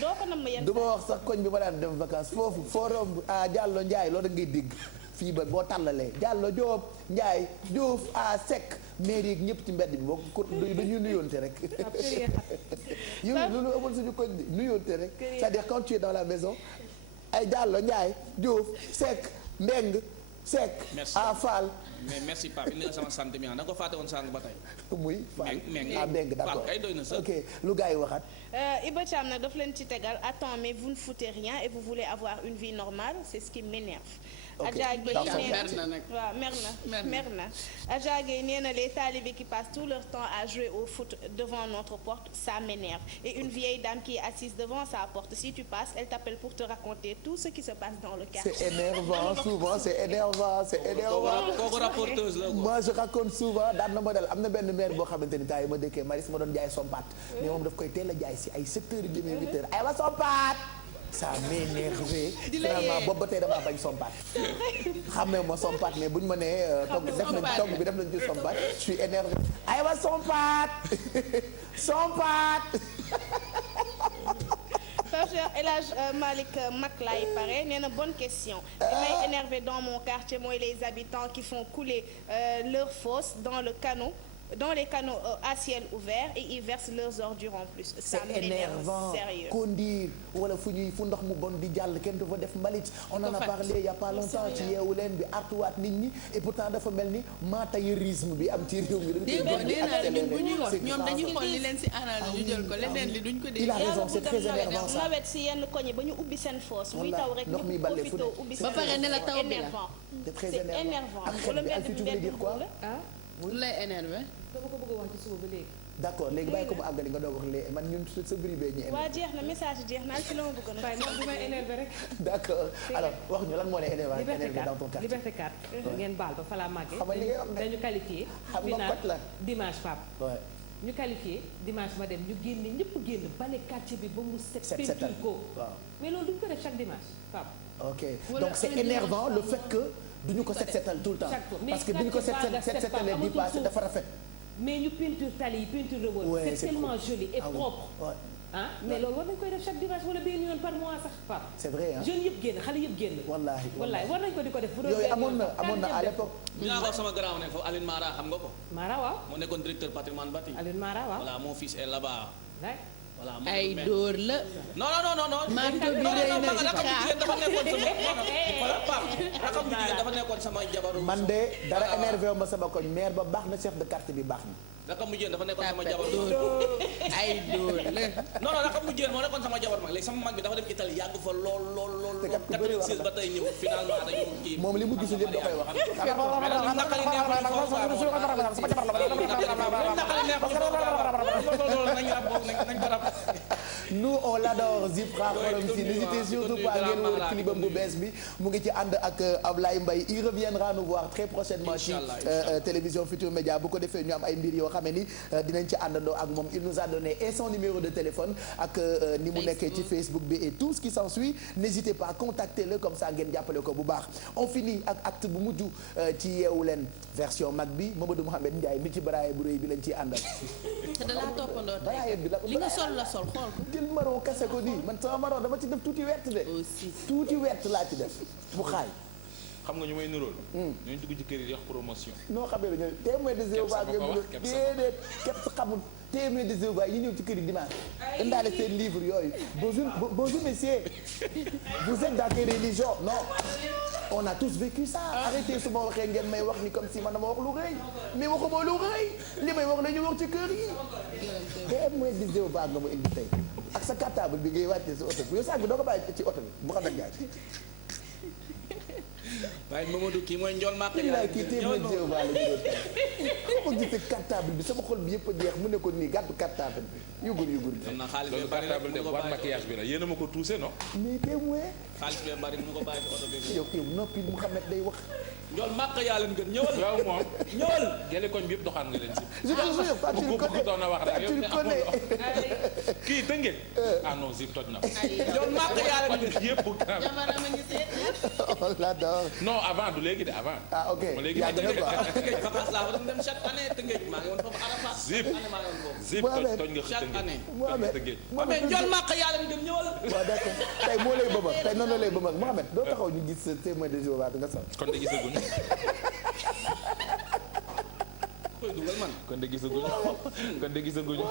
doo ko nam yenn. du ma wax sax koñ bi ma daan dem vacances foofu foo romb Diallo Ndiaye loolu da ngay dégg. fii ba boo tàllalee Diallo Diop Ndiaye Diouf Seck mairie ñëpp ci mbedd bi boo ko dañuy nuyoonte rek yow loolu amoon suñu koñ bi nuyoonte rek c'est-à-dire quand tu es dans la maison ay Diallo Ndiaye Diouf Seck Mbeng Seck Fall mais merci Pape indi nga sama sant mi da nga ko fàtte woon sànq ba tey muy Fall Mbeng d'accord kay doy na sa ok lu gars yi waxaat Iba Thiam nag daf leen ci tegal attends mais vous ne foutez rien et vous voulez avoir une vie normale c'est ce qui m'énerve Adja Gueye mer na Adja Gueye nee na les talibés qui passent tout leur temps à jouer au foot devant notre porte ça m'énerve et une vieille dame qui est assise devant sa porte si tu passes elle t'appelle pour te raconter tout ce qui se passe dans le quartier. C'est énervant souvent c'est énervant moi je raconte souvent daan na ma dal am na benn maire boo xamante ni temps yi ma dëkkee Maris ma doon jaay sompat mais moom daf koy teel a jaay si ay 7 heures et demi 8 heures ay wa sompat ça m'énervé finalement boobu ba tey damaa bañ sompat xamee ma sompat mais buñ ma nee togg bi def nañ ci sompat je suis énervé ay wa sompat El Hadj Malick Mak laay pare nee na bonne question li may énervé dans mon quartier mooy les habitants qui font couler leurs fosses dans les canaux à ciel ouvert et ils versent leurs ordures en plus. Ça m'énerve sérieux. Kondir wala fu ndox mu bon di jàll kenn du fa def mbalit on en a parlé il y a pas longtemps ci yeewu leen bi artuwaat nit ñi et pourtant dafa mel ni matérialisme bi am ci réew mi dañ bu ñuy wax ñoom dañuy xool li leen si arrangé ñu jël ko leneen li duñ ko dégg. il a raison c'est très énervant ça. nawet si yenn koñ ba ñu ubbi seen fosse muy taw rek ñu profité ubbi seen ba pare ne la taw bi la c'est très énervant ak xel bi Alfie tu voulais dire quoi lu lay énervé. dama ko bëgg a wax ci suba ba léegi. d'accord léegi bàyyi ko mu àggali nga doog wax léegi man ñun sa bruit bee ñu. waa jeex na message jeex na ci la ma bëggoon a. waaye moom bu may énervé rek. d'accord alors wax ñu lan moo lay énervé dans ton quartier. Liberté 4 ngeen baal ba fa laa màggee. xam nga li ngay wax dañu qualifié. xam nga code la dimanche Pape. ñu qualifié dimanche ma dem ñu génne ñëpp génn bale quartier bi ba mu set. peinture ko mais loolu duñ ko def chaque dimanche Pape. ok donc c'est énervant le fait que. duñu ko setal tout le temps parce que bi ñu ko setalee bi passé dafa rafet. mais ñu peinture tali yi peinture de wall c'est tellement joli et propre mais loolu war nañ koy def chaque dimanche wala benn yoon par mois sax Pape. c'est vrai ah jeunes yëpp génn xale yëpp génn. wallaahi war nañ ko di ko def. bu doon yooyu amoon na à l'époque. dinaa wax sama grand ne foofu Aline Mara xam nga ko. Mara waaw. moo nekkoon directeur patrimoine bâti. Aline Mara waaw. voilà mon fils est là-bas. ay dóor la. non. manto bi rëy na ci rakam bu jigéen dafa nekkoon sama jabaru. man de dara énervé ma sama koñ maire ba baax na chef de quartier bi baax na. rakam bu jigéen dafa nekkoon sama jabaru. ay dóor la. non rakam bu jigéen moo nekkoon sama jabar mag léegi sama mag bi dafa dem Italie yàgg fa lool. te kat ku bëri wax 96 ba tey ñëw finalement dañu kii. moom li mu gisul yëpp da koy wax. nous on l'adore Zipra xorom si n'hésitez surtout pas ngeen wër clipam bu bees bi mu ngi ci ànd ak Ablaye Mbaye il reviendra nous voir très prochainement ci télévision Futur Média bu ko defee ñu am ay mbir yoo xam ne ni dinañ ci àndandoo ak moom il nous a donné et son numéro de téléphone ak ni mu nekkee ci Facebook bi et tout ce qui s'ensuit n'hésitez pas contactez-le comme ça ngeen jàppale ko bu baax on finit ak acte bu mujj ci yeewu leen version mag bi Mamadou Mouhamed Ndiaye mi ci baraaye bu rëy bi lañ ciy àndal. te da laa toppandoo baraaye bi la li nga sol la sol xool ko. jël marron kese ko nii man sama marron dama ci def tuuti wert de. tuuti wert laa ci def bu xaay. xam nga ñu may nirool. ñooñu dugg ci kër yi di wax promotion. noo xamee ne ñooy témoin de Jéhovah déedéet képp xamul témoin de Jéhovah yi ñëw ci kër yi dimanche indaale seen livre yooyu bonjour messieurs vous êtes dans quelle religion non on a tous vécu ça arrêtez su ma waxee ngeen may wax ni comme si man dama wax lu rëy mais waxuma lu rëy li may wax la ñu wax ci kër yi témoin de Jéhovah nga ma indi tey ak sa cartable bi ngay wàccee si oto bi yow sànq doo ko bàyyi ci oto bi bu xam ne gaay waaye Mamadou kii mooy njool màq yaa kii témoin de Jéhovah la ñu doon tey ko gisee cartable bi sama xol bi yëpp a jeex mu ne ko nii gàddu cartable bi yugur bi am na xaalis loolu cartable de boîte maquillage bi la yéen a ma ko touché non. mais témoin xaalis bee bari mu ko bàyyi ci oto bi yow noppi Mouhamed day wax njool màq yaa leen gën ñëwal yow moom ñëwal gele koñ bi yëpp doxaan nga leen si je te jure pas tu le connais doon na wax rek tu le connais kii tënge ah non zip toj na njool màq yaa leen gën yëpp on l'adore non avant du léegi de avant ah ok léegi yaa ngi quoi Tëngéej vacances laa fa dem chaque année Tëngéej maa ngi woon foofu Arafat zip zip toj nga chaque année Tëngéej mais njool màq yaa leen gën ñëwal waaw d'accord tey moo lay bëma tey noonu lay bëma Mohamed doo taxaw ñu gis témoin de Jéhovah bi nga sol kon de gisaguñu koy dugal man kon de gisaguñu kon de gisaguñu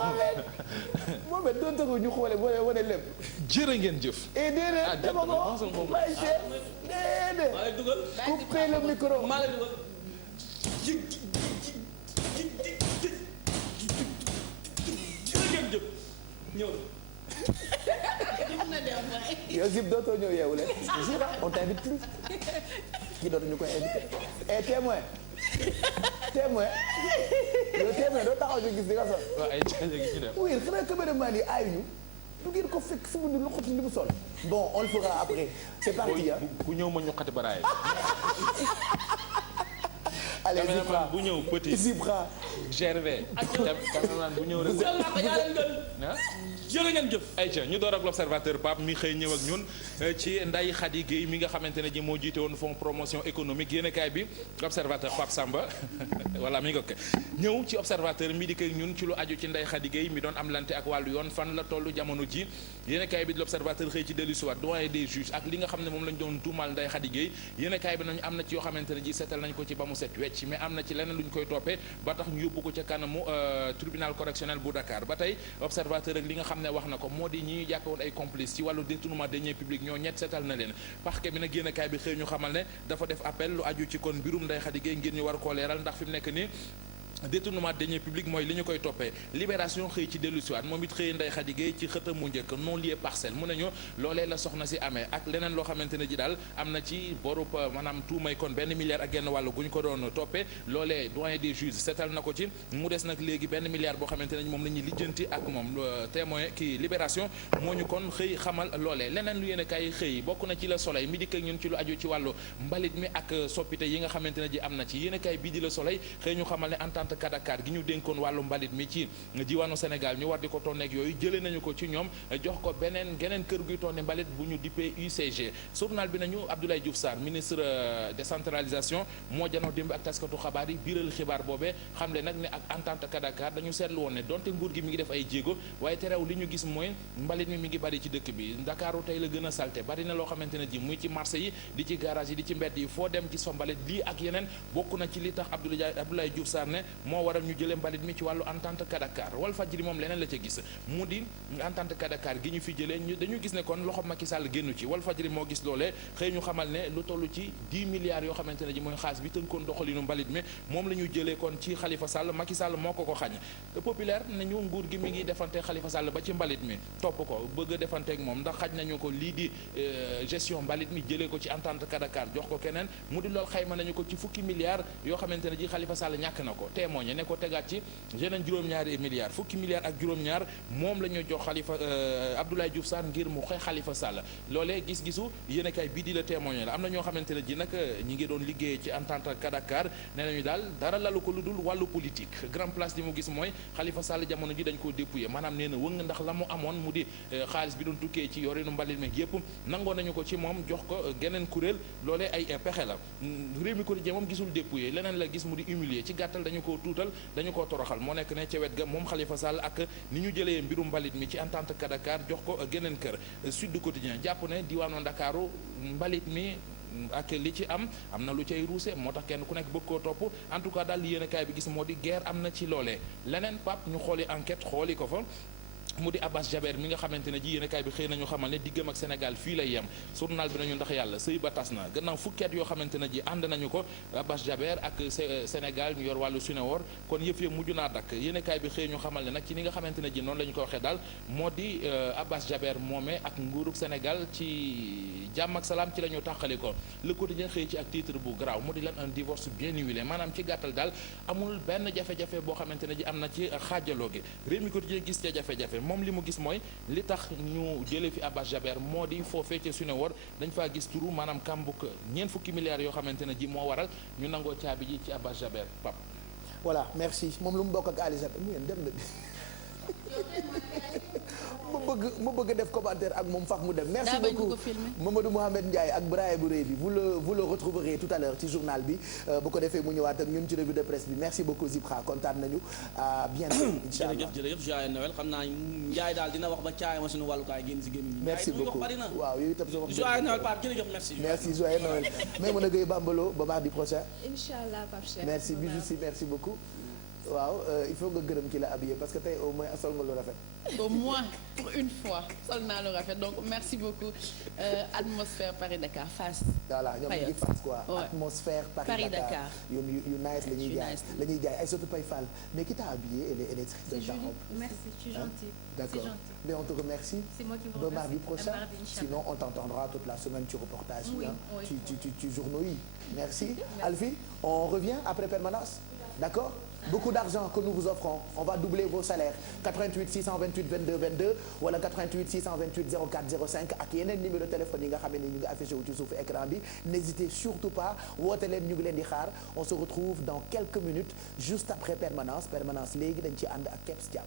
Mohamed doo taxaw ñu xoole wane lépp jërë ngeen jëf déedéet dama ko bàyyi seet déedéet maa lay dugal coupez le micro maa lay dugal jërë ngeen jëf ñëw yow Zip dootoo ñëw yeewu leen Zip on t'invite plus kii dootuñu koy invité et témoin yow témoin doo taxaw ñu gis di nga sol waaw ay léegi ñu dem oui xanaa cameraman yi aayuñu du ngeen ko fekk fi mu ne lu xoti li mu sol bon on le fera après c'est parti hein ku ñëw ma ñu xati baraay allez Zipra bu ñëw petit Zipra Gervais cameraman bu ñëw rek jërë ngeen jëf ayca ñu door ak l'observateur Pape mi xëy ñëw ak ñun ci Ndeye Khady Guèye mi nga xamante ne ji moo jiite woon fonds promotion économique yéenekaay bi observateur Pape Samba voilà mi nga ko ñëw ci observateur mi di koy ñun ci lu aju ci Ndeye Khady Guèye mi doon am lante ak wàllu yoon fan la tollu jamono ji yéenekaay bi di l'observateur xëy ci dellu siwaat doyen des juges ak li nga xam ne moom lañ doon tuumal Ndeye Khady Guèye yéenekaay bi nañu am na ci yoo xamante ne ji seetal nañ ko ci ba mu set wecc mais am na ci leneen lu ñu koy toppee ba tax ñu yóbbu ko ca kanamu tribunal correctionnel bu Dakar ba tey observateur ak li nga xam ne wax na ko moo di ñi jàppe woon ay complice ci wàllu détournement de deniers publics ñoo ñett seetal na leen parquet bi nag yéenekaay bi xëy ñu xamal ne dafa def appel lu aju ci kon mbirum Ndeye Khady Guèye ngir ñu war koo leeral ndax fi mu nekk nii détournement de deniers publics mooy li ñu koy toppee libération xëy ci dellu siwaat moom it xëy Ndeye Khady Guèye ci xëtam mu njëkk non lié parcelle mu ne ñu loolee la soxna si amee ak leneen loo xamante ne ji daal am na ci borub maanaam tuumay kon benn milliard ak genn wàll gu ñu ko doon toppee loolee doyen des juges seetal na ko ci mu des nag léegi benn milliard boo xamante ne moom la ñuy lijjanti ak moom témoin kii libération moo ñu kon xëy xamal loolee leneen lu yéene kaay xëy bokk na ci la soleil mi dikk ak ñun ci lu aju ci wàllu mbalit mi ak soppite yi nga xamante ne ji am na ci yéene kaay bii di la soleil xëy ñu xamal ne entente Kadakar gi ñu dénkoon wàllu mbalit mi ci diwaanu Sénégal ñu war di ko tonneeg yooyu jëlee nañu ko ci ñoom jox ko geneen kër guy tonne mbalit bu ñu dippee UCG journal bi nañu Abdoulaye Diouf Sarr ministre décentralisation moo janoo démb ak taskatu xabaar yi biiral xibaar boobee xam le nag ne ak entente Kadakar dañu seetlu woon ne donte nguur gi mi ngi def ay jéego waaye terew li ñu gis mooy mbalit mi ngi bari ci dëkk bi Ndakaaru tey la gën a salte bari na loo xamante ne ji muy ci marché yi di ci garage yi di ci mbedd yi foo dem gis fa mbalit lii ak yeneen bokk na ci li tax Abdoulaye Diouf Sarr ne moo waral ñu jëlee mbalit mi ci wàllu entente Kadakar Walfadjri moom leneen la ca gis mu di entente Kadakar gi ñu fi jëlee dañu gis ne kon loxo Macky Sall génnu ci Walfadjri moo gis loolee xëy ñu xamal ne lu toll ci 10 milliards yoo xamante ne ji mooy xaalis bi tënkoon doxalinu mbalit mi moom la ñu jëlee kon ci Khalifa Sall Macky Sall moo ko xañ populaire nañu nguur gi mi ngi defante Khalifa Sall ba ci mbalit mi topp ko bëgg a defanteek moom ndax xaj nañu ko lii di gestion mbalit mi jëlee ko ci entente Kadakar jox ko keneen mu di lool xayma nañu ko ci fukki milliards yoo xamante ne ji Khalifa Sall ñàkk na ko témoigné ne ko tegaat ci yeneen juróom-ñaari milliards fukki milliards ak juróom-ñaar moom la ñu jox Khalifa Abdoulaye Diouf Sarr ngir mu xeex Khalifa Sall loolee gis-gisu yéenekaay bii di la témoigné la am na ñoo xamante ne ji nag ñi ngi doon liggéey ci entente Kadakar nee nañu daal dara lalu ko lu dul wàllu politique grand place di mu gis mooy Khalifa Sall jamono ji dañ koo dépouillé maanaam nee na wëng ndax la mu amoon mu di xaalis bi doon tukkee ci yorinu mbalit mi yépp nangoo nañu ko ci moom jox ko geneen kuréel loolee ay pexe la réew mi quotidien moom gisul dépouillé leneen la gis mu di humilier ci gàttal dañu koo tuutal dañu koo toroxal moo nekk ne ca wet ga moom Khalifa Sall ak ni ñu jëlee mbirum mbalit mi ci entente Kadakar jox ko geneen kër Sud Quotidien jàpp ne diwaanu Ndakaaru mbalit mi ak li ci am na lu cay ruuse moo tax kenn ku nekk bëgg koo topp en tout cas daal li yéen a kaay bi gis moo di guerre am na ci loolee leneen Pape ñu xooli enquête xooli ko fa mu di Abbas Jaber mi nga xamante ne ji yéenekaay bi xëy nañu xamal ne diggam ak Sénégal fii lay yem journal bi nañu ndax yàlla sëy ba tas na gannaaw fukkeet yoo xamante ne ji ànd nañu ko Abbas Jaber ak Sénégal ñu yor wàllu Sunéor kon yëf ya mujj naa dakk yéenekaay bi xëy ñu xamal ne nag ci ni nga xamante ne ji noonu la ñu ko waxee daal moo di Abbas Jaber moomee ak nguurug Sénégal ci jàmm ak salaam ci la ñu tàqali ko Le Quotidien xëy ci ak titre bu garaaw mu di lan un divorce bien huilé maanaam ci gàttal daal amul benn jafe-jafe boo xamante ne ji am na ci xaajaloo gi Rewmi Quotidien gis ca jafe-jafe moom li mu gis mooy li tax ñu jëlee fi Abbas Jaber moo di foofee ca Sunéor dañ faa gis turu maanaam kàmbuk ñeent fukki milliards yoo xamante ne ji moo waral ñu nangoo caabi ji ci Abbas Jaber Pape. voilà merci moom lu mu bokk ak Ali Jaber mu ngeen dem na ma bëgg def commentaire ak moom fax mu dem merci beaucoup Mamadou Mohamed Ndiaye ak Braille bu rëy bi vous le retrouverez tout à l'heure ci journal bi bu ko defee mu ñëwaat ak ñun ci revue de presse bi merci beaucoup Zipra kontaan nañu à bientôt inchallah jërëjëf joyeux Noël xam naa Ndiaye daal dina wax ba caay ma suñu wàllukaay génn si gémmiñ merci beaucoup waaw yooyu itam joyeux Noël Pape jërëjëf merci joyeux Noël mais mën a gëy Bambalo ba mardi prochain inchallah Pape Cheikh merci Bijou si merci beaucoup waaw il faut nga gërëm ki la habillé parce que tey au moins sol nga lu rafet. au moins pour une fois sol naa lu rafet donc merci beaucoup atmosphère Paris Dakar Fass. voilà ñoom ñu ngi Fass quoi. atmosphère Paris Dakar yu nice la ñuy jaay la ñuy jaay ay surtout Paye Fall mais qui t'a habillé elle est très belle. Merci, je suis gentille. D'accord. Mais on te remercie. C'est moi qui vous remercie. remercie. Mardi prochain. Sinon on t'entendra toute la semaine tu reportages. Oui, hein. oui. Tu journaux yi. Merci. Alfie, on revient après permanence. D'accord? Beaucoup d'argent que nous vous offrons. On va doubler vos salaires. 88 628 22 22 wala 88 628 04 05 ak yeneen numéro de téléphone yi nga xam ne ñu ngi affiché wu ci suufu écran bi. N'hésitez surtout pas woote leen ñu ngi leen di xaar. On se retrouve dans quelques minutes juste après permanence léegi dañ ci ànd ak Kebs Jam.